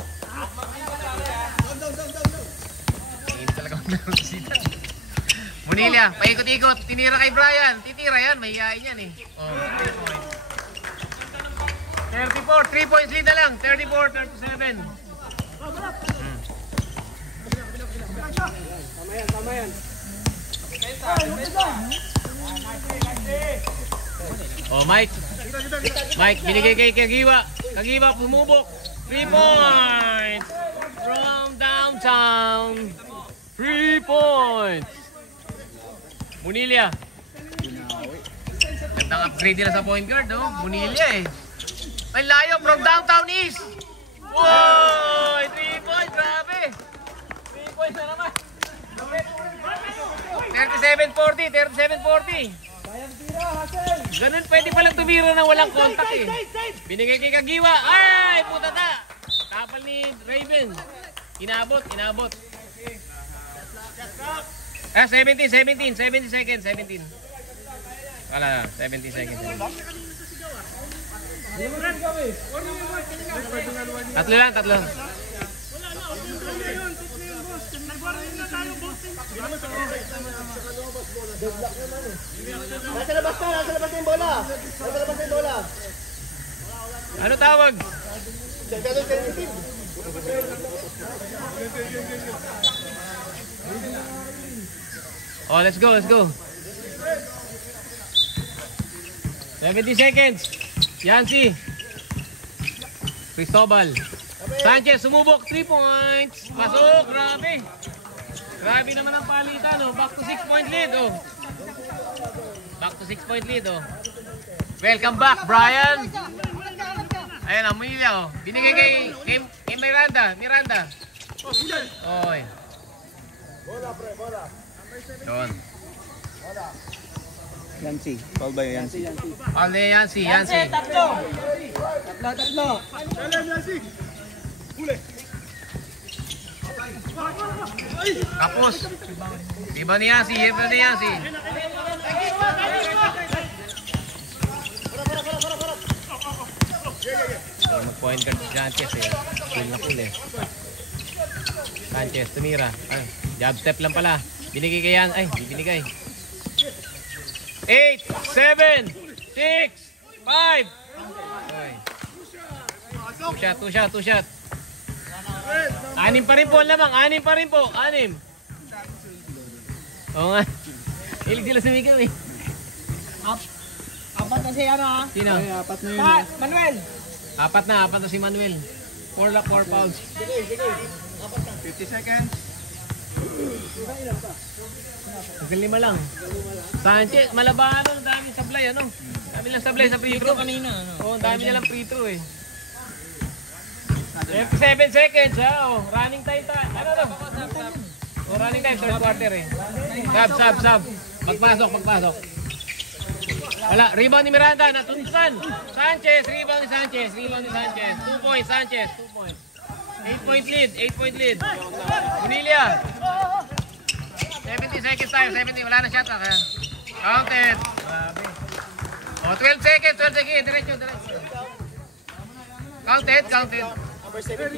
Hindi talaga mag-narosita. Munilia, paikot-ikot. Tinira kay Brian. Titira yan. Mahihain yan eh. Oh, 34. 3 points lead na lang. 34-37. Tama yan. Oh, Mike, binigay kay Kagiwa. Kagiwa, pumubok. 3 points from downtown. 3 points. Munilia. Gandang upgrade nila sa point guard, no? Munilia eh. May layo from downtown east. Wow! 3 points, grabe. 3 points na naman. 37-40. Ganun, pwede palang tumira ng walang contact eh. Binigay kay Kagiwa. Ay, puta ta. Kapal ni Raven. Inabot. 70 seconds. Wala, 70 seconds. Tatlo lang. Nasa labas na yung bola. Ano tawag? Oh, let's go. 70 seconds. Yancy. Cristobal. Sanchez, sumubok. 3 points. Pasok, grabe. Grabe naman ang palitan, oh. Back to 6-point lead, oh. Back to 6-point lead, oh. Welcome back, Brian. Ayan, Amelia, oh. Binigay kay Miranda. Oy. Doon. Yancy. Foul by Yancy. Foul na Yancy. Tatlo. Tapos. Iba ni Yancy. Mag-point guard si Sanchez, eh. Cool eh. Sanchez, tumira. Ay, jab step lang pala. Binigay kay Yan. Ay, binigay. 8, 7, 6, 5. Okay. Two shot. 6 pa rin po ang lamang. 6 pa rin po. 6. Oo nga. Hilig sila sumigaw eh. Apat na si ano ha? Sino? Apat na yun. Manuel. Apat na si Manuel. 4 fouls. 50 seconds. Hanggang 5 lang. Sanchez, malabanan. Ang daming sablay, ano? Dami lang sablay sa free throw. Kanina, ano? Oo, ang dami niya lang free throw eh. 7 seconds, ha? Oh, running time. Ano? Oh, running time, third quarter eh. Sub. Pagpasok. Wala, rebound ni Miranda, natuntukan. Sanchez, rebound ni Sanchez. 2 points, Sanchez, 2 points. 8-point lead. Emilia. 70 seconds tayo, 70, wala na shot na kaya. Counted. Oh, 12 seconds, diretso. Counted. Number 17.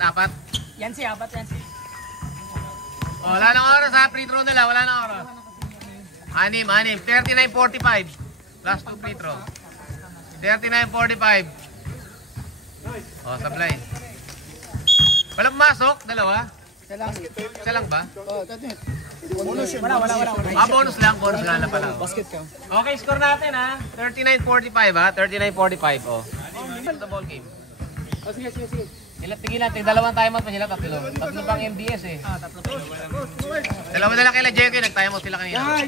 Apat. Yan si apat. Oh, wala nang oras ha, free throw nila, wala nang oras. 6, 39-45. Plus 2 free throw. 39-45. Oh, sablay. Walang pumasok, dalawa. Isa lang ba? Wala. Bonus lang na pala. Basket ka. Okay, score natin ha. 39-45 ha, 39-45 oh. The ball game. Oh, sige. Tigil natin, dalawang timeout pa sila, tatlo pang MDS eh. Dalawa na lang kila Jeko, nag-timeout sila kanina.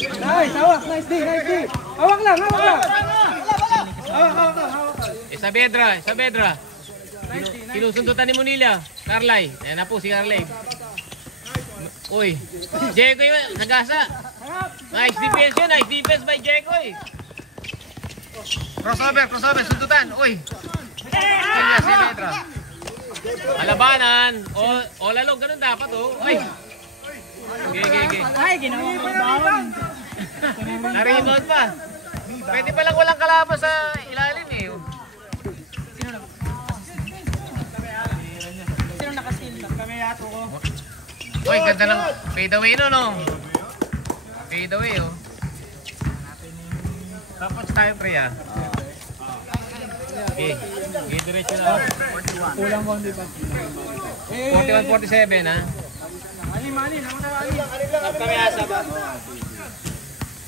Nice, hawak. Nice D. Hawak lang. Hawak. Isa Bedra. Sinusundutan ni Munilla. Carlay. Ayan na po si Carlay. Uy. Jeko yun. Nagasa. Nice defense by Jeko eh. Crossover. Sundutan. Uy. Si Bedra. Alabanan. O lalong. Ganun dapat oh. Uy. Gege. Ay, ginawa ko bawon. Na-rebound pa. Pwede palang walang kalaban sa ilalim eh. Sino nakasil? Kami yato ko. Uy, ganda ng fade away no. Fade away oh. Tapos tayo pre ah. Okay, diretso na. Kulang ko hindi pa. 41-47 ha. Mali. Kami asa ba?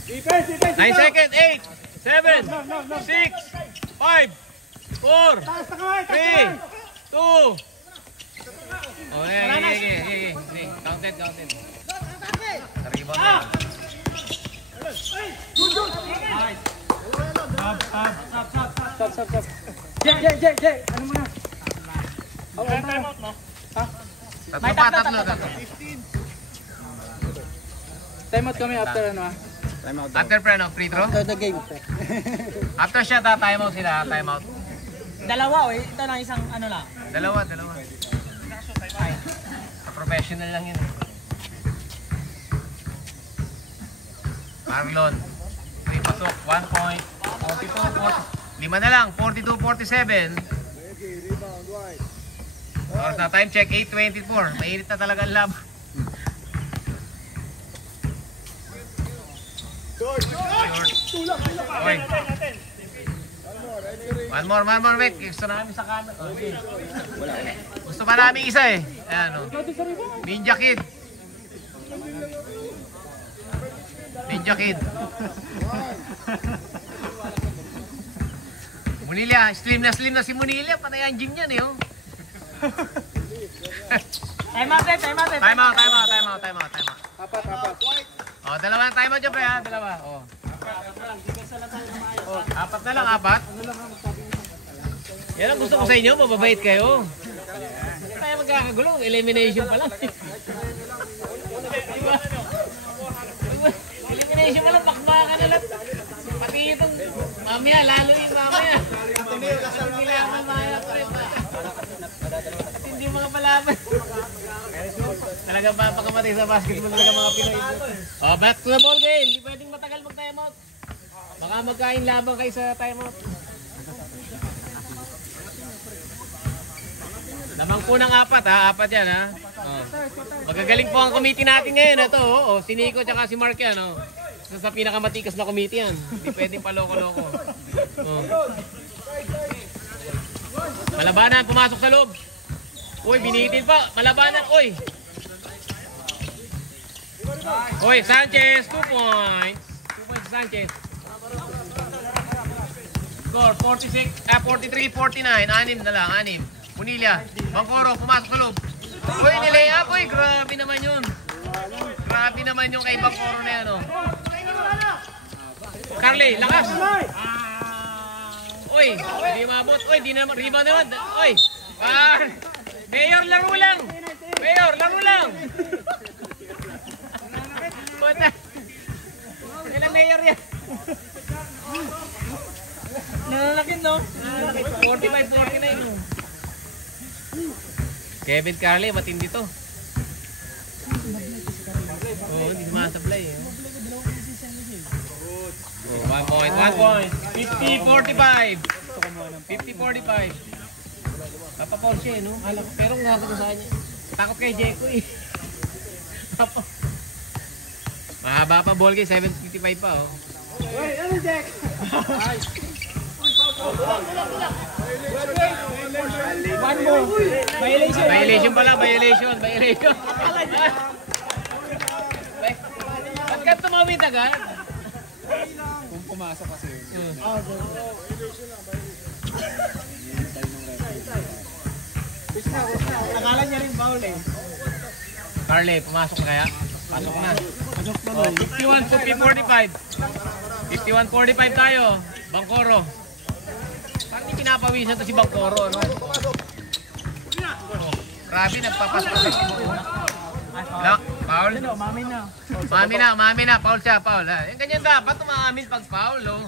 9 seconds, 8, 7, 6, 5, 4, 3, 2. Oh, hey. Counted. Rebound na. Stop. Jay. Ano mo na? Timeout mo. Tatlo. Timeout kami after ano ah. After free throw? After the game. After shot ha, timeout sila, timeout. Dalawa ito na isang ano lang. Dalawa. Professional lang yun. Marlon. 3 pasok, 1 point. 42-40. 5 na lang, 42-47. Oras na, time check, 8:24. Mainit na talaga ang laban. Okay. One more, wait. Gusto namin sa camera. Okay. Gusto pa namin isa eh. Ayan o. Ninja Kid. Munilia, slim na si Munilia. Patay ang gym yan eh. Oh. Time out. Time out. Apat. Oh, dalawa na time out dyan, pre, ha? Dalawa. Oh. Apat na lang, apat. Yan ang gusto ko sa inyo, mababait kayo. Hindi tayo magkakagulo, elimination pa lang. Diba? Elimination pa lang, pakbakan na lang. Pati itong mamaya, lalo yung mamaya. Hindi lang mamaya ko rin pa. At hindi mga palaban. Talagang papakamatay sa basketball talaga mga Pinoy. Oh, back to the ball game. Hindi pwedeng matagal mag-timeout. Baka magkain labang kayo sa timeout. Lamang po ng apat ha. Apat yan ha. Oh. Magagaling po ang committee natin ngayon. Ito oh. Si Nico at si Mark yan. Oh. Sa pinakamatikas na committee yan. Hindi pwedeng paloko-loko. Oh. Malabanan. Pumasok sa loob. Uy, binitin pa. Malabanan. Uy. Uy, Sanchez. 2 points. 2 points Sanchez. Score, 43-49. 6 na lang, 6. Munilia. Bangkoro, pumasok sa loob. Uy, nilay-up. Uy, grabe naman yun. Grabe naman yung kay Bangkoro na yan. Oh. Carly, lakas. Uy, hindi mabot. Uy, di naman. Rebound naman. Uy. Mayor, laro lang. Mayor, laro lang. Puta. Ilang mayor yan? Nalalakin, no? 45-49. Kevin Carly, matindi to. Oo, hindi sumasablay eh. Oh, 1 point, 1 point. 50-45. 50-45. Papapor siya eh, no? Pero nga ko sa kanya. Takot kay Jeko eh. Mahaba pa ball game, 7:55 pa oh. Uy, ano Jack? One more. Violation. Violation pala, violation. Ba't ka tumawid agad? Kung pumasok kasi. Akala niya rin foul eh. Carly, pumasok na kaya? Pasok na. Oh, 51-45. 51-45 tayo. Bangkoro. Parang hindi pinapawisan to si Bangkoro, no? Oh, grabe, nagpapasok. Lock, foul. Mami na. Foul siya, foul. Yung ganyan dapat, umaamin pag foul, oh.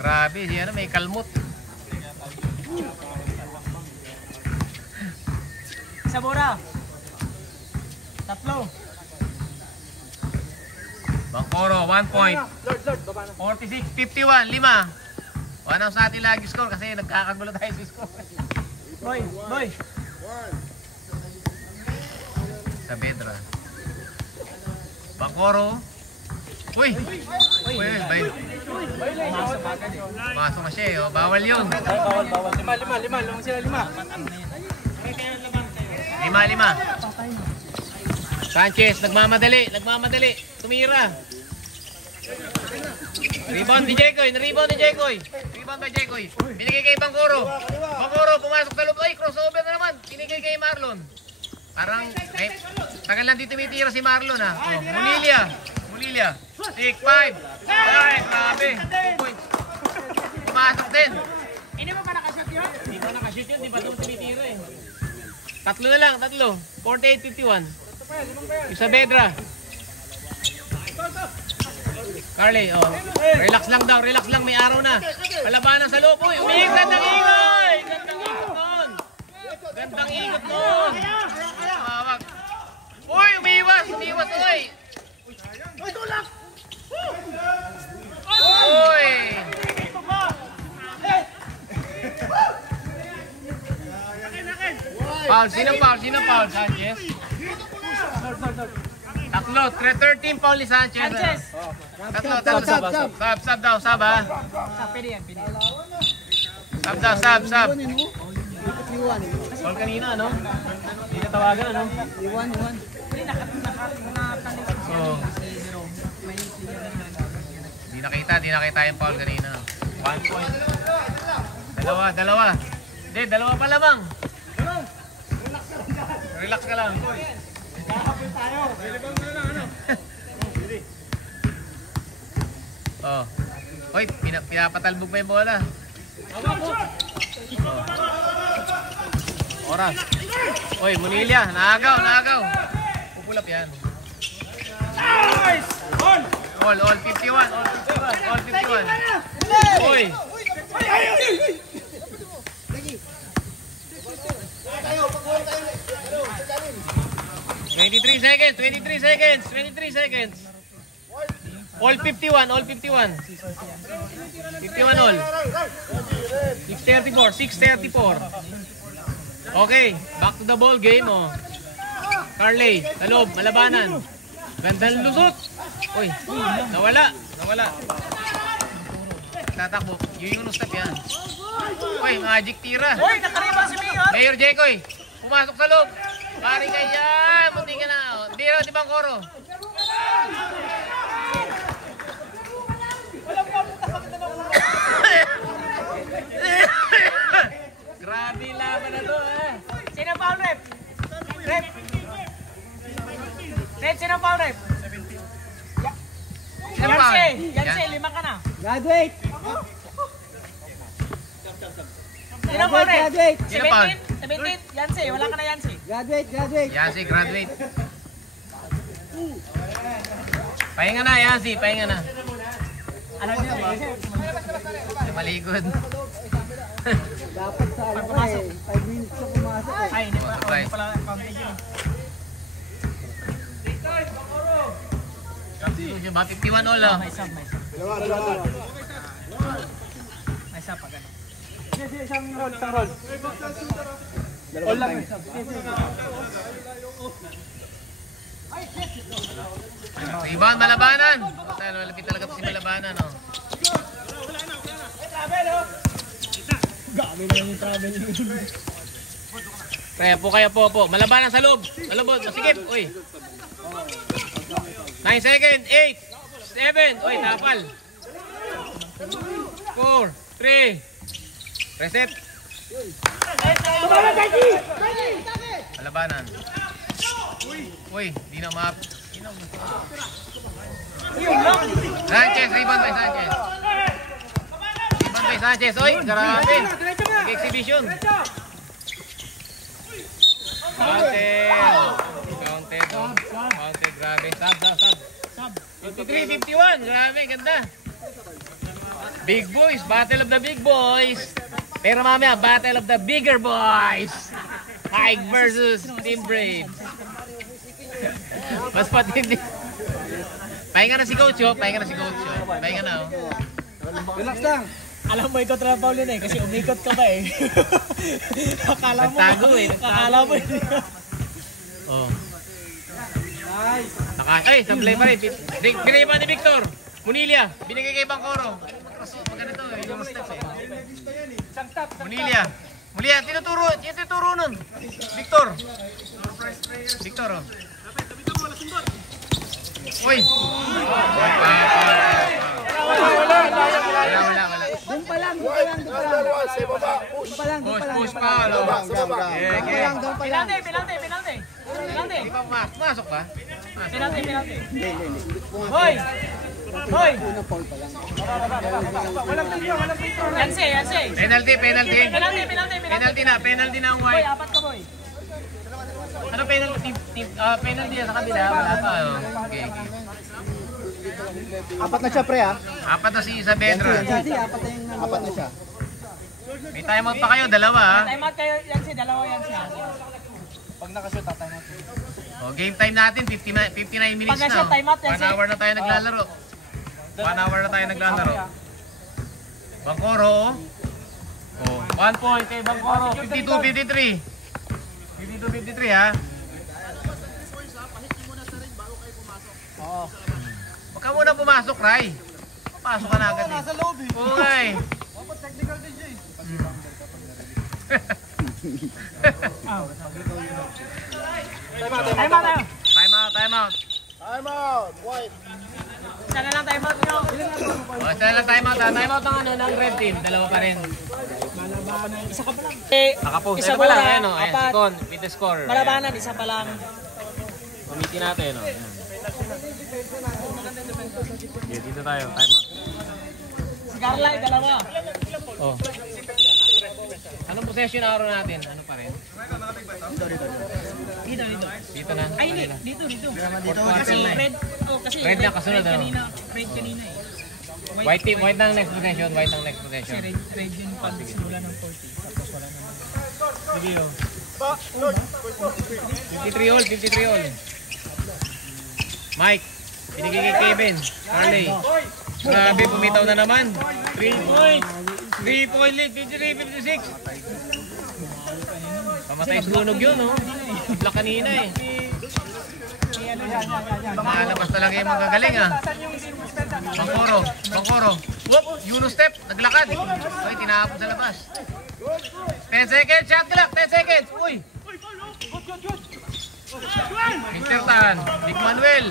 Grabe, siya may kalmot. Sabura. Tatlo. Bangkoro, 1 point. 46-51, 5. Wala sa atin lagi score kasi nagkakagulo tayo sa score. Boy. Sa Bedra. Bangkoro. Uy, pasok na siya eh. Oh. Bawal yun. Bawal. 5. Lumang sila 5. 5. Sanchez, nagmamadali. Tumira. Rebound ni Jekoy. Rebound by Jekoy. Binigay kay Bangkoro. Bangkoro, pumasok sa loob. Ay, crossover na naman. Binigay kay Marlon. Parang, tagal lang dito tumitira si Marlon ha. Oh, Munilia. 6-5. Ay, grabe. 2 points. Pumasok din. Hindi mo pa nakashoot yun? Hindi pa nakashoot yun. Di ba doon tumitira eh. Tatlo na lang. 48-51. Yung sa Bedra. Carly, oh. Relax lang. May araw na. Palabanan sa loob. Uy, gandang ingay. Gandang ikot nun. Mawag. Uy, umiwas. Uy. Uy, tulak! Uy. Foul. Sino foul? Sanchez. Tatlo. 13 foul ni Sanchez. Tatlo. Sub ha. Pwede yan. Sub. Foul kanina, no? Hindi natawagan, no? Iwan. Hindi, nakatalis. Oh. Hindi Di nakita yung foul kanina. 1 point. Dalawa. Hindi, dalawa pa lamang. Relax ka lang. Kakapin tayo. Relevant mo na ano. Oh. Hoy, pinapatalbog pa yung bola. Oras. Hoy, Munilya, naagaw. Pupulap yan. Nice! All 51. Hoy. 23 seconds. All 51. 51 all. 6:34. Okay, back to the ball game, oh. Carley, talob, malabanan. Gandang lusot. Uy, nawala. Tatakbo. Yung step yan. Uy, magic tira. Uy, nakariba si Mayor. Mayor Jekoy, pumasok sa loob. Pari ka yan. Munti ka na. Hindi raw, di bang koro? Grabe laban na to, eh. Sino foul, rep? Rep, sino foul, rep? Sino pa? Yancy, 5 ka na. Graduate! Sino foul, rep? Sino pa? 17, Yancy, wala ka na Yancy. Graduate! Yancy, graduate. Pahinga na, Yancy, pahinga na. Ano niya? Maligod. Dapat sa ano ka eh, 5 minutes na pumasok eh. Ay, hindi pala counting yun. Ba 51 all, oh. May sub. May sub pa gano'n. Isang roll. All lang eh. Iban, malabanan. Malapit talaga si malabanan, oh. Kaya po. Malabanan sa loob. Sa loob, masikip. Uy. 9 seconds. 8. 7. Uy, tapal. 4. 3. Reset. Malabanan. Uy, di na map. Sanchez, rebound by Sanchez. Oy, grabe. Nag-exhibition. Counted, grabe. Sub. 53-51, grabe, ganda. Big boys, battle of the big boys. Pero mamaya, battle of the bigger boys. Hike versus Team Brave. Mas patindi. Pahinga na si Coach, oh. Pahinga na, oh. Relax lang. Alam mo, ikaw trabaho yun eh, kasi umikot ka ba eh. Akala mo. Nagtago eh. Akala mo eh. Oh. Ay, sablay pa rin. Binigay pa ni Victor. Munilya, binigay kay Bangkoro. Maganda eh, yung steps eh. Munilya, tinuturo nun. Victor, oh. Uy! Wala. Doon pa lang. Push pa. Penalty. Di ba pumasok ba? Penalty. Hoy! Yancy. Penalty. Penalty na ang Boy, white. 4 ka, boy. Ano penalty? Penalty sa kabila. Wala pa. Okay. Apat na siya, pre, ha? Apat na si Saavedra. Apat na siya. May timeout pa kayo, dalawa ha. Time out kayo, Yancy. Dalawa Yancy. Pag nakashoot, tatay natin. Game time natin, 59 minutes Pag nasa na. time out, 1 hour na tayo naglalaro. 1 hour na tayo naglalaro. Bangkoro, oh. 1 point kay Bangkoro. 52-53. 52-53 ha. Huwag ka muna pumasok, Ray. Pasok ka na agad eh. Nasa loob eh. Okay. Dapat technical DJ. Time out. Time out. Time out. White. Isa na lang time out nyo. Isa na lang time out. Time out ng red team. Dalawa pa rin. Isa ka pa lang. Nakapost. Isa Ito pa lang. muna, Ayan o. Ayan. apat. Sikon. With the score. Malabanan, isa pa lang. Pamitin natin o. Ayan. Okay, dito tayo. Time out. Si Carly, dalawa. Oh. Anong possession araw natin? Ano pa rin? Dito. Dito na. Ay, hindi. Dito. Fourth Kasi quarter na eh. red. Oh, kasi Red na kasunod, ano? Red kanina eh. White team. White ng next possession. White ng next Kasi possession. red yung pag-simula ng 40. Tapos wala naman. Sige o. 53 all. 53 all. Mike. Pinigay kay Kevin. Harley. Grabe, pumitaw na naman. 3 point. 3 point lead. 53-56. Pamatay sunog yun, no? Black kanina eh. Nakalabas talaga yung mga galing, ah. Bangkoro. Whoop! Yuno step. Naglakad. Ay, tinahapon sa labas. 10 seconds. Shot clock. 10 seconds. Uy! Mr. Tan. Big Manuel.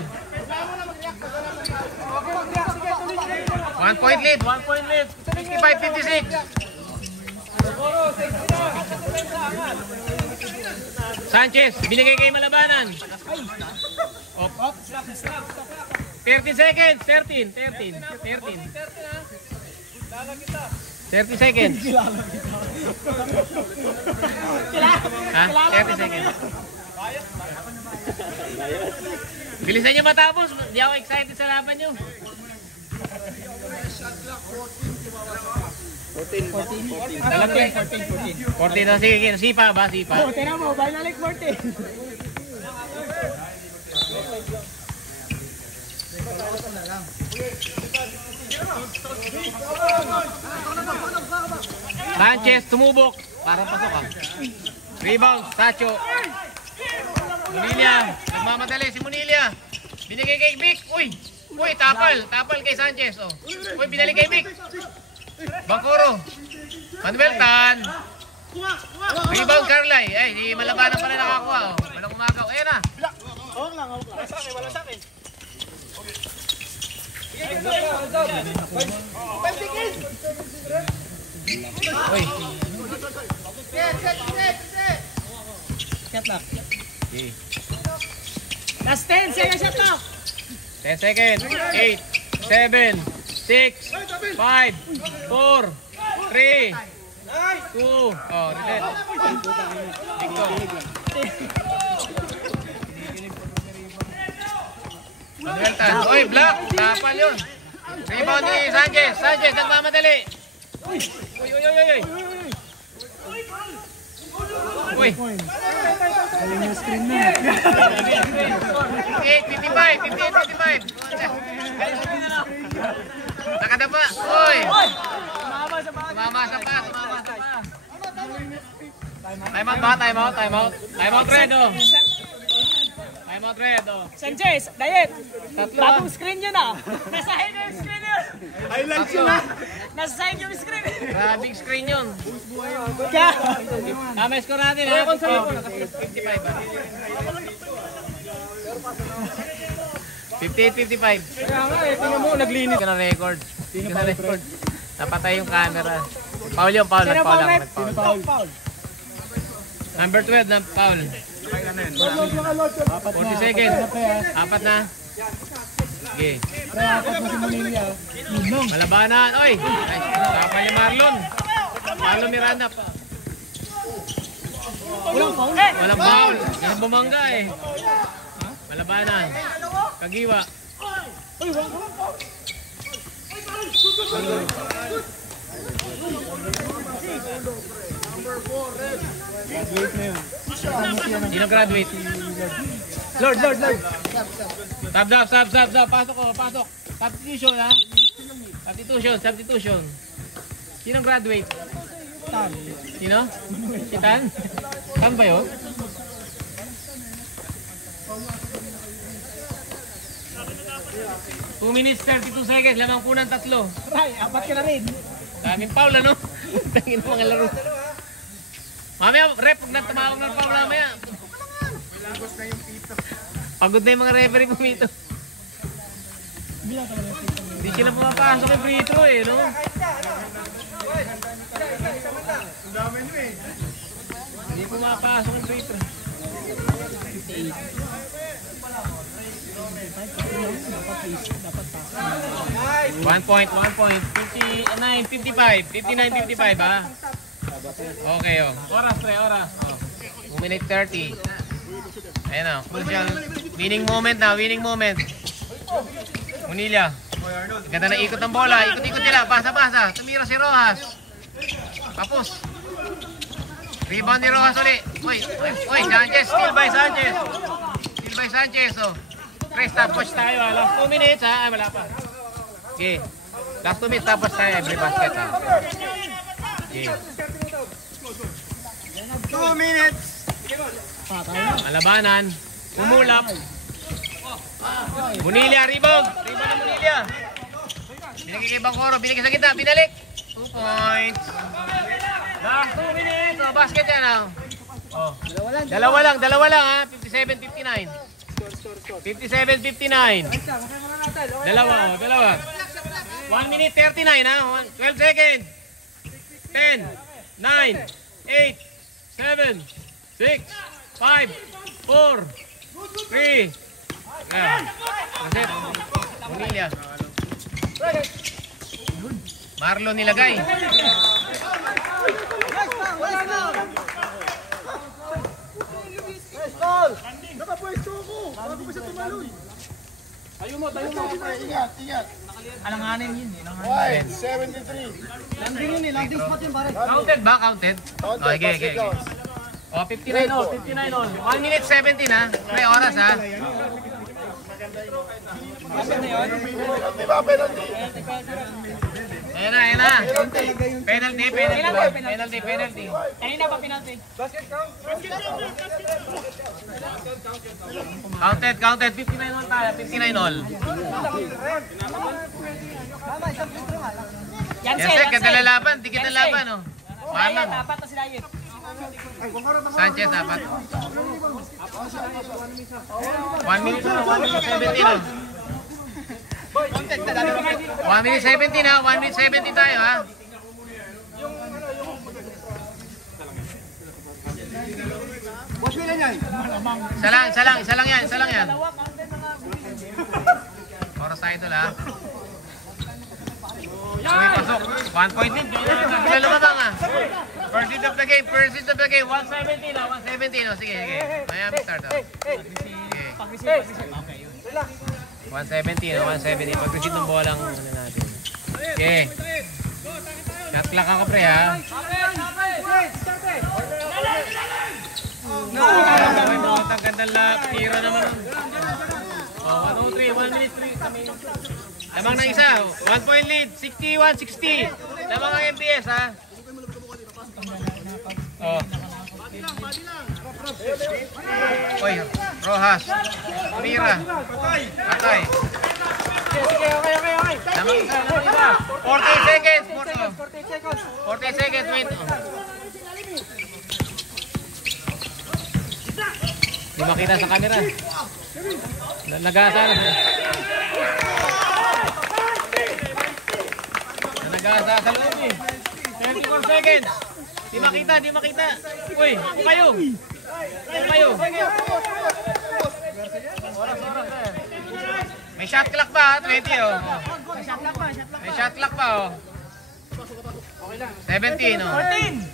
1 point lead. 1 point lead. 55-56. Sanchez, binigay kay Malabanan. Op. 30 seconds. 13. 30 seconds. Ha? 30 seconds. Bilisan nyo matapos. Hindi ako excited sa laban nyo. 14 na. Sige, sipa ba? Sipa. Oh, tira mo. Binalik 40. Sanchez, tumubok. Parang pasok ah. Rebound, Sacho. Munilia, nagmamadali si Munilia. Binigay kay Vic. Uy, tapal kay Sanchez. Oh. Uy, binalik kay Vic. Bangkoro. Manuel Tan. Rebound Carly. Ay, di Malabanan pala nakakuha. Oh. Walang umagaw. Ayan na. Hawak lang. Wala sa akin. Uy. Shot lock. Okay. Last 10. Sige, shot lock. 10 seconds. 8, 7, 6, 5, 4, 3, 2. Oh, reset. Victor. Manuel Tan. Uy, block. Tapal yun. Rebound ni Sanchez. Sanchez, nagmamadali. Uy. Uy. Galing yung screen na. 58-55. Nakadapa. Uy. Tumama sa pa. Time out red, oh. Time out red, oh. Sanchez, Dayet. Tatlo. Bagong screen yun ah. Nasa side yung screen yun. Highlights yun ah. Nasa side yung screen. Grabing screen yun. Kaya, Tama yung score natin, ha? 55, ha? 58-55. Kaya nga eh, tingnan mo, naglinis. Hindi ka na record. Napatay yung camera. Foul yun, foul. Nag-foul lang. foul. Number 12 na foul. 40 seconds. Apat na. Okay. Malabanan. Oy! Kapal ni Marlon. Marlon Miranda pa. Walang foul. Walang foul. Yan bumangga eh. Malabanan. Kagiwa. Sino graduate? Lord. Stop. Pasok. Substitution, ha? Substitution. Sino graduate? Tan. Sino? Si Tan? Tan ba yun? Two minutes, 32 seconds. Lamang punang 3. Ray, apat ka na rin. Daming foul, ano? Tangin mga laro. Mamaya, rep, pag natamawag ng foul mamaya. Pagod na yung mga referee pumito. Hindi sila pumapasok yung free throw eh, no? Hindi pumapasok yung free throw. 1 point. 59-55 ha? Okay oh. Oras pre, oras. 2 minute 30. Ayan o, crucial. Winning moment na, winning moment. Munilya. Ganda na ikot ng bola, ikot-ikot nila, basa-basa. Tumira si Rojas. Tapos. Rebound ni Rojas ulit. Uy, Sanchez, steal by Sanchez. Steal by Sanchez oh. Pre, stopwatch tayo ha. Last 2 minutes ha. Ay, wala pa. Okay. Last 2 minutes, stopwatch tayo. Every basket ha. Okay. 2 minutes. Alabanan. Umulap. Munilya, rebound. Rebound ni Munilya. Binigay kay Bangkoro. Binigay sa gitna. Binalik. 2 points. Last 2 minutes. Oh, basket yan ha. Oh. Dalawa lang ha. 57-59. 57-59. Dalawa. 1 minute 39 ha. 12 seconds. 10, 9, 8, 7, 6, 5, 4, 3. Kasi, Munilya. Marlon nilagay. Nakapwesto ako. Bago pa siya tumalon. Tayo mo. Ingat. Alanganin yun eh. Wide, 73. Landing spot yun, pare. Counted ba? Counted? Okay. Oh, 59 all. 1 minute 17 ha. May oras ha. Ayan na. Penalty. Kanina pa penalty. Counted. 59 all tayo. 59 all. Yansek, ganda lalaban. Dikit na laban oh. Marlon. Dapat na sila yun. Sanchez dapat. 1 minute 17 oh. 1 minute 17 ha. 1 minute 17 tayo ha. Isa lang yan. Oras tayo ito ha. Pasok. 1 point din. Kaya lumabang ha. First hit of the game. 117 ha. 117 oh. Sige. Miami start oh. Sige. 117 oh. 117. Pag-receive ng bola ang ano natin. Okay. Shot clock ako pre ha. Ang gandang lap. Tira naman. Oh, 1-3. 1 minute 3. Lamang na isa. 1 point lead. 61-60. Lamang ang MPS ha. Oh. Oy, Rojas. Mira. Patay. Okay. Lamang isa. 48 seconds. 48 seconds. Wait. Hindi makita sa camera. Nagasa sa loob eh. 24 seconds. Di makita. Uy, kayo. May shot clock pa, 20 oh. May shot clock pa oh. 17 oh. 10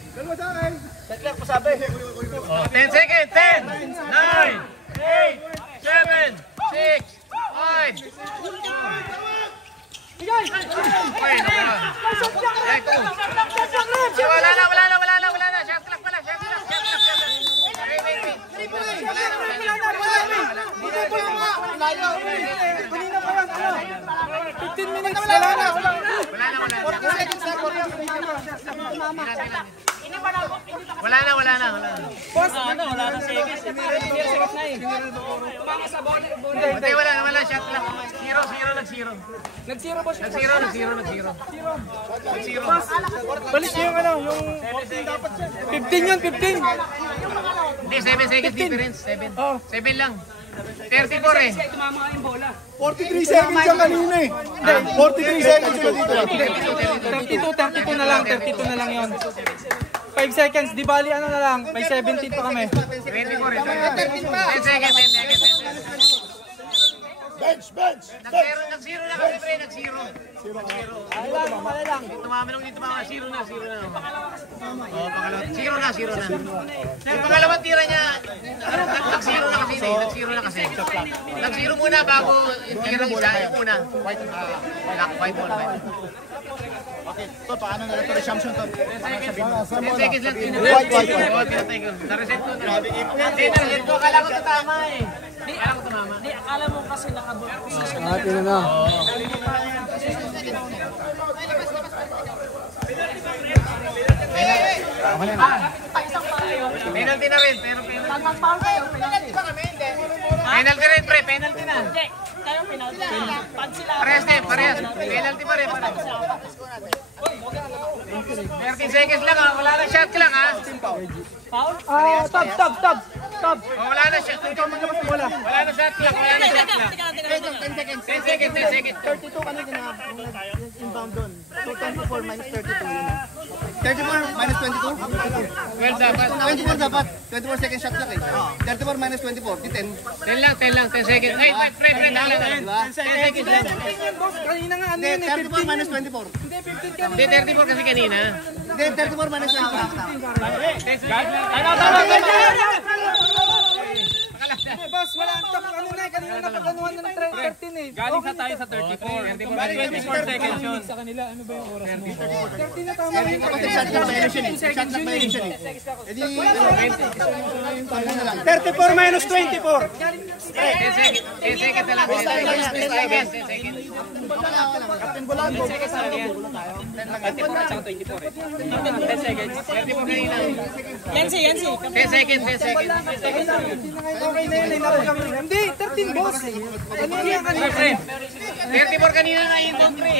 seconds. 10, 9, 8, 7, 6, 5. Wala na. Shot clock pala. Wala na. Boss, wala na seconds. Seconds na eh. Panga sa bola. Hindi, wala shot clock. 0. Nag-zero, boss. Nag-zero. Balik yung yung 15 yun, 15. Hindi, 7 seconds difference. 7 lang. 34 eh. 43 seconds yung kanina eh. 43 seconds yung dito. 32 na lang, 32 na lang yun. 5 seconds, di bali ano na lang, may 17 pa kami. 24 eh. 10 seconds, 10 seconds. Bench! Nag-zero na kami, pre. Nag-zero. Wala lang. Dito mama, zero na. Oo, pangalawa. Zero na. Yung pangalawang tira niya, nag-zero na kasi. Nag-zero muna bago yung tirang isa. Yung una. White ball. Okay, ito, paano na ito? Resumption to. 10 seconds lang. White. Oo, tinatay ko. Na-reset ko. Na-reset ko. Akala ko tama eh. Akala ko tumama. Hindi, akala mo kasi nakabot. Ate na na. Penalty na rin. Pero penalty. Penalty rin, pre. Penalty na. Hindi, tayo penalty. Pag sila... Parehas. Penalty pa rin. 13 seconds lang ha. Wala na shot lang ha. Foul? Stop. Wala na shot. Wala na shot clock. Teka lang. 10 seconds. 32 kanina na inbound doon. So 24 minus 32 yun. 34 minus 22? 12 dapat. 24 dapat. 24 second shot clock eh. 34 minus 24, di 10. 10 lang. 10 seconds. Ay, pre. Tala na. 10 seconds lang. Kanina nga ano Hindi, yun eh, 34 minus 24. Hindi, 15 kanina. Hindi, 34 kasi kanina. Hindi, 34 minus 24. Boss, wala ang top ano na eh, kanina napaganuhan na ng 13 eh. Galing sa tayo sa 34. 24 seconds yun. Sa kanila, ano ba yung oras mo? 13 na tama rin. Shot clock violation eh. Shot clock violation eh. Edi, 34 minus 24. 10 seconds na lang. 10 seconds. Captain Bulago. 10 seconds. 34 kanina. Yancy. 10 seconds. Okay na yun eh, napagkamali. Hindi, 13 boss. Kanina yan, kanina. 34 kanina na yun, pre.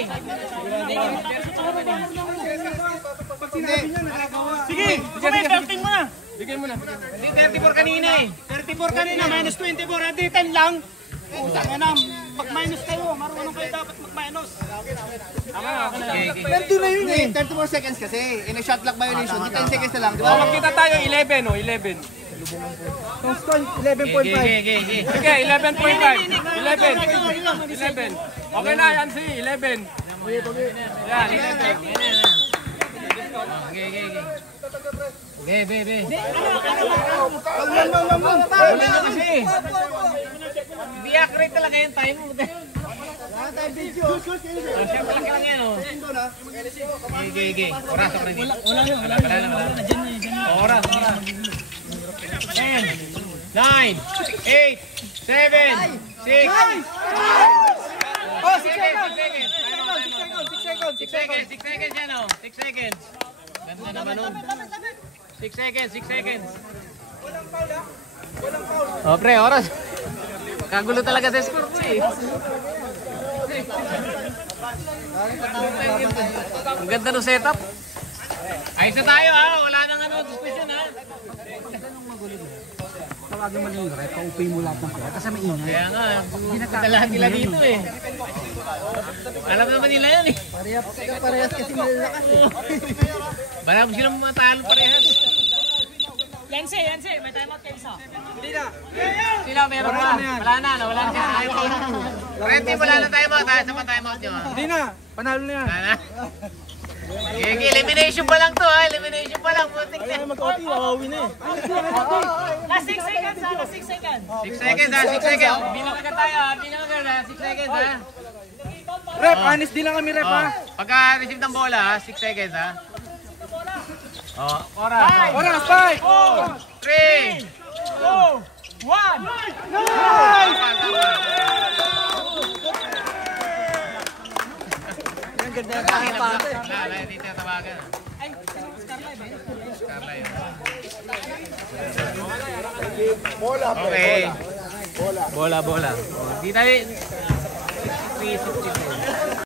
Pag sinabi niya, nakagawa. Sige, 13 mo na. Bigyan mo na. Hindi, 34 kanina eh. 34 kanina, minus 24. Hindi, 10 lang. Utang na, mag-minus kayo. Marunong kayo dapat mag-minus. Pero doon na yun eh. 34 seconds kasi. In a shot clock violation, di 10 seconds na lang. Di ba? Magkita tayo 11 oh, 11. Yung score, 11.5. Okay. Sige, 11.5. 11. Okay na, yan si 11. Yan, 11. Be. Hindi accurate talaga yung time mo. Siyempre laki lang yan oh. Oras ako na din. Wala na. Oras. 10, 9, 8, 7, 6. Oh, 6 seconds. 6 seconds yan oh. 6 seconds. Ganda naman nun. 6 seconds. Oh, pre, oras. Kagulo talaga sa score mo eh. Ang ganda ng setup. Ayos na tayo ha. Wala nang diskusyon ha. Tawagin mo yung rep, pa-upay mo lahat ng player kasi may ingay. Kaya nga, pinagdalahan nila dito eh. Alam naman nila yan eh. Parehas kasi malalakas eh. Marami silang mga talo parehas. Yancy, may timeout kayo isa. Hindi na. Sila meron pa. Wala na siya. Ready, wala na timeout ha. Sa pa timeout nyo ha. Hindi na. Panalo na yan. Wala na. Elimination pa lang to ha. Elimination pa lang. Putik na. Mag-OT, wawawi na eh. Last 6 seconds ha, last 6 seconds. 6 seconds ha. 6 seconds. Bilang agad tayo ha. Bilang agad ha. 6 seconds ha. Rep, honest din lang kami rep ha. Pagka-receive ng bola ha. 6 seconds ha. Oras. Oras, 5, 3, 2, 1. Ang ganda ng pangipante. Wala, hindi tinatawagan. Ay, Scarlett ba yun? Scarlett. Okay. Bola. Di tayo 362.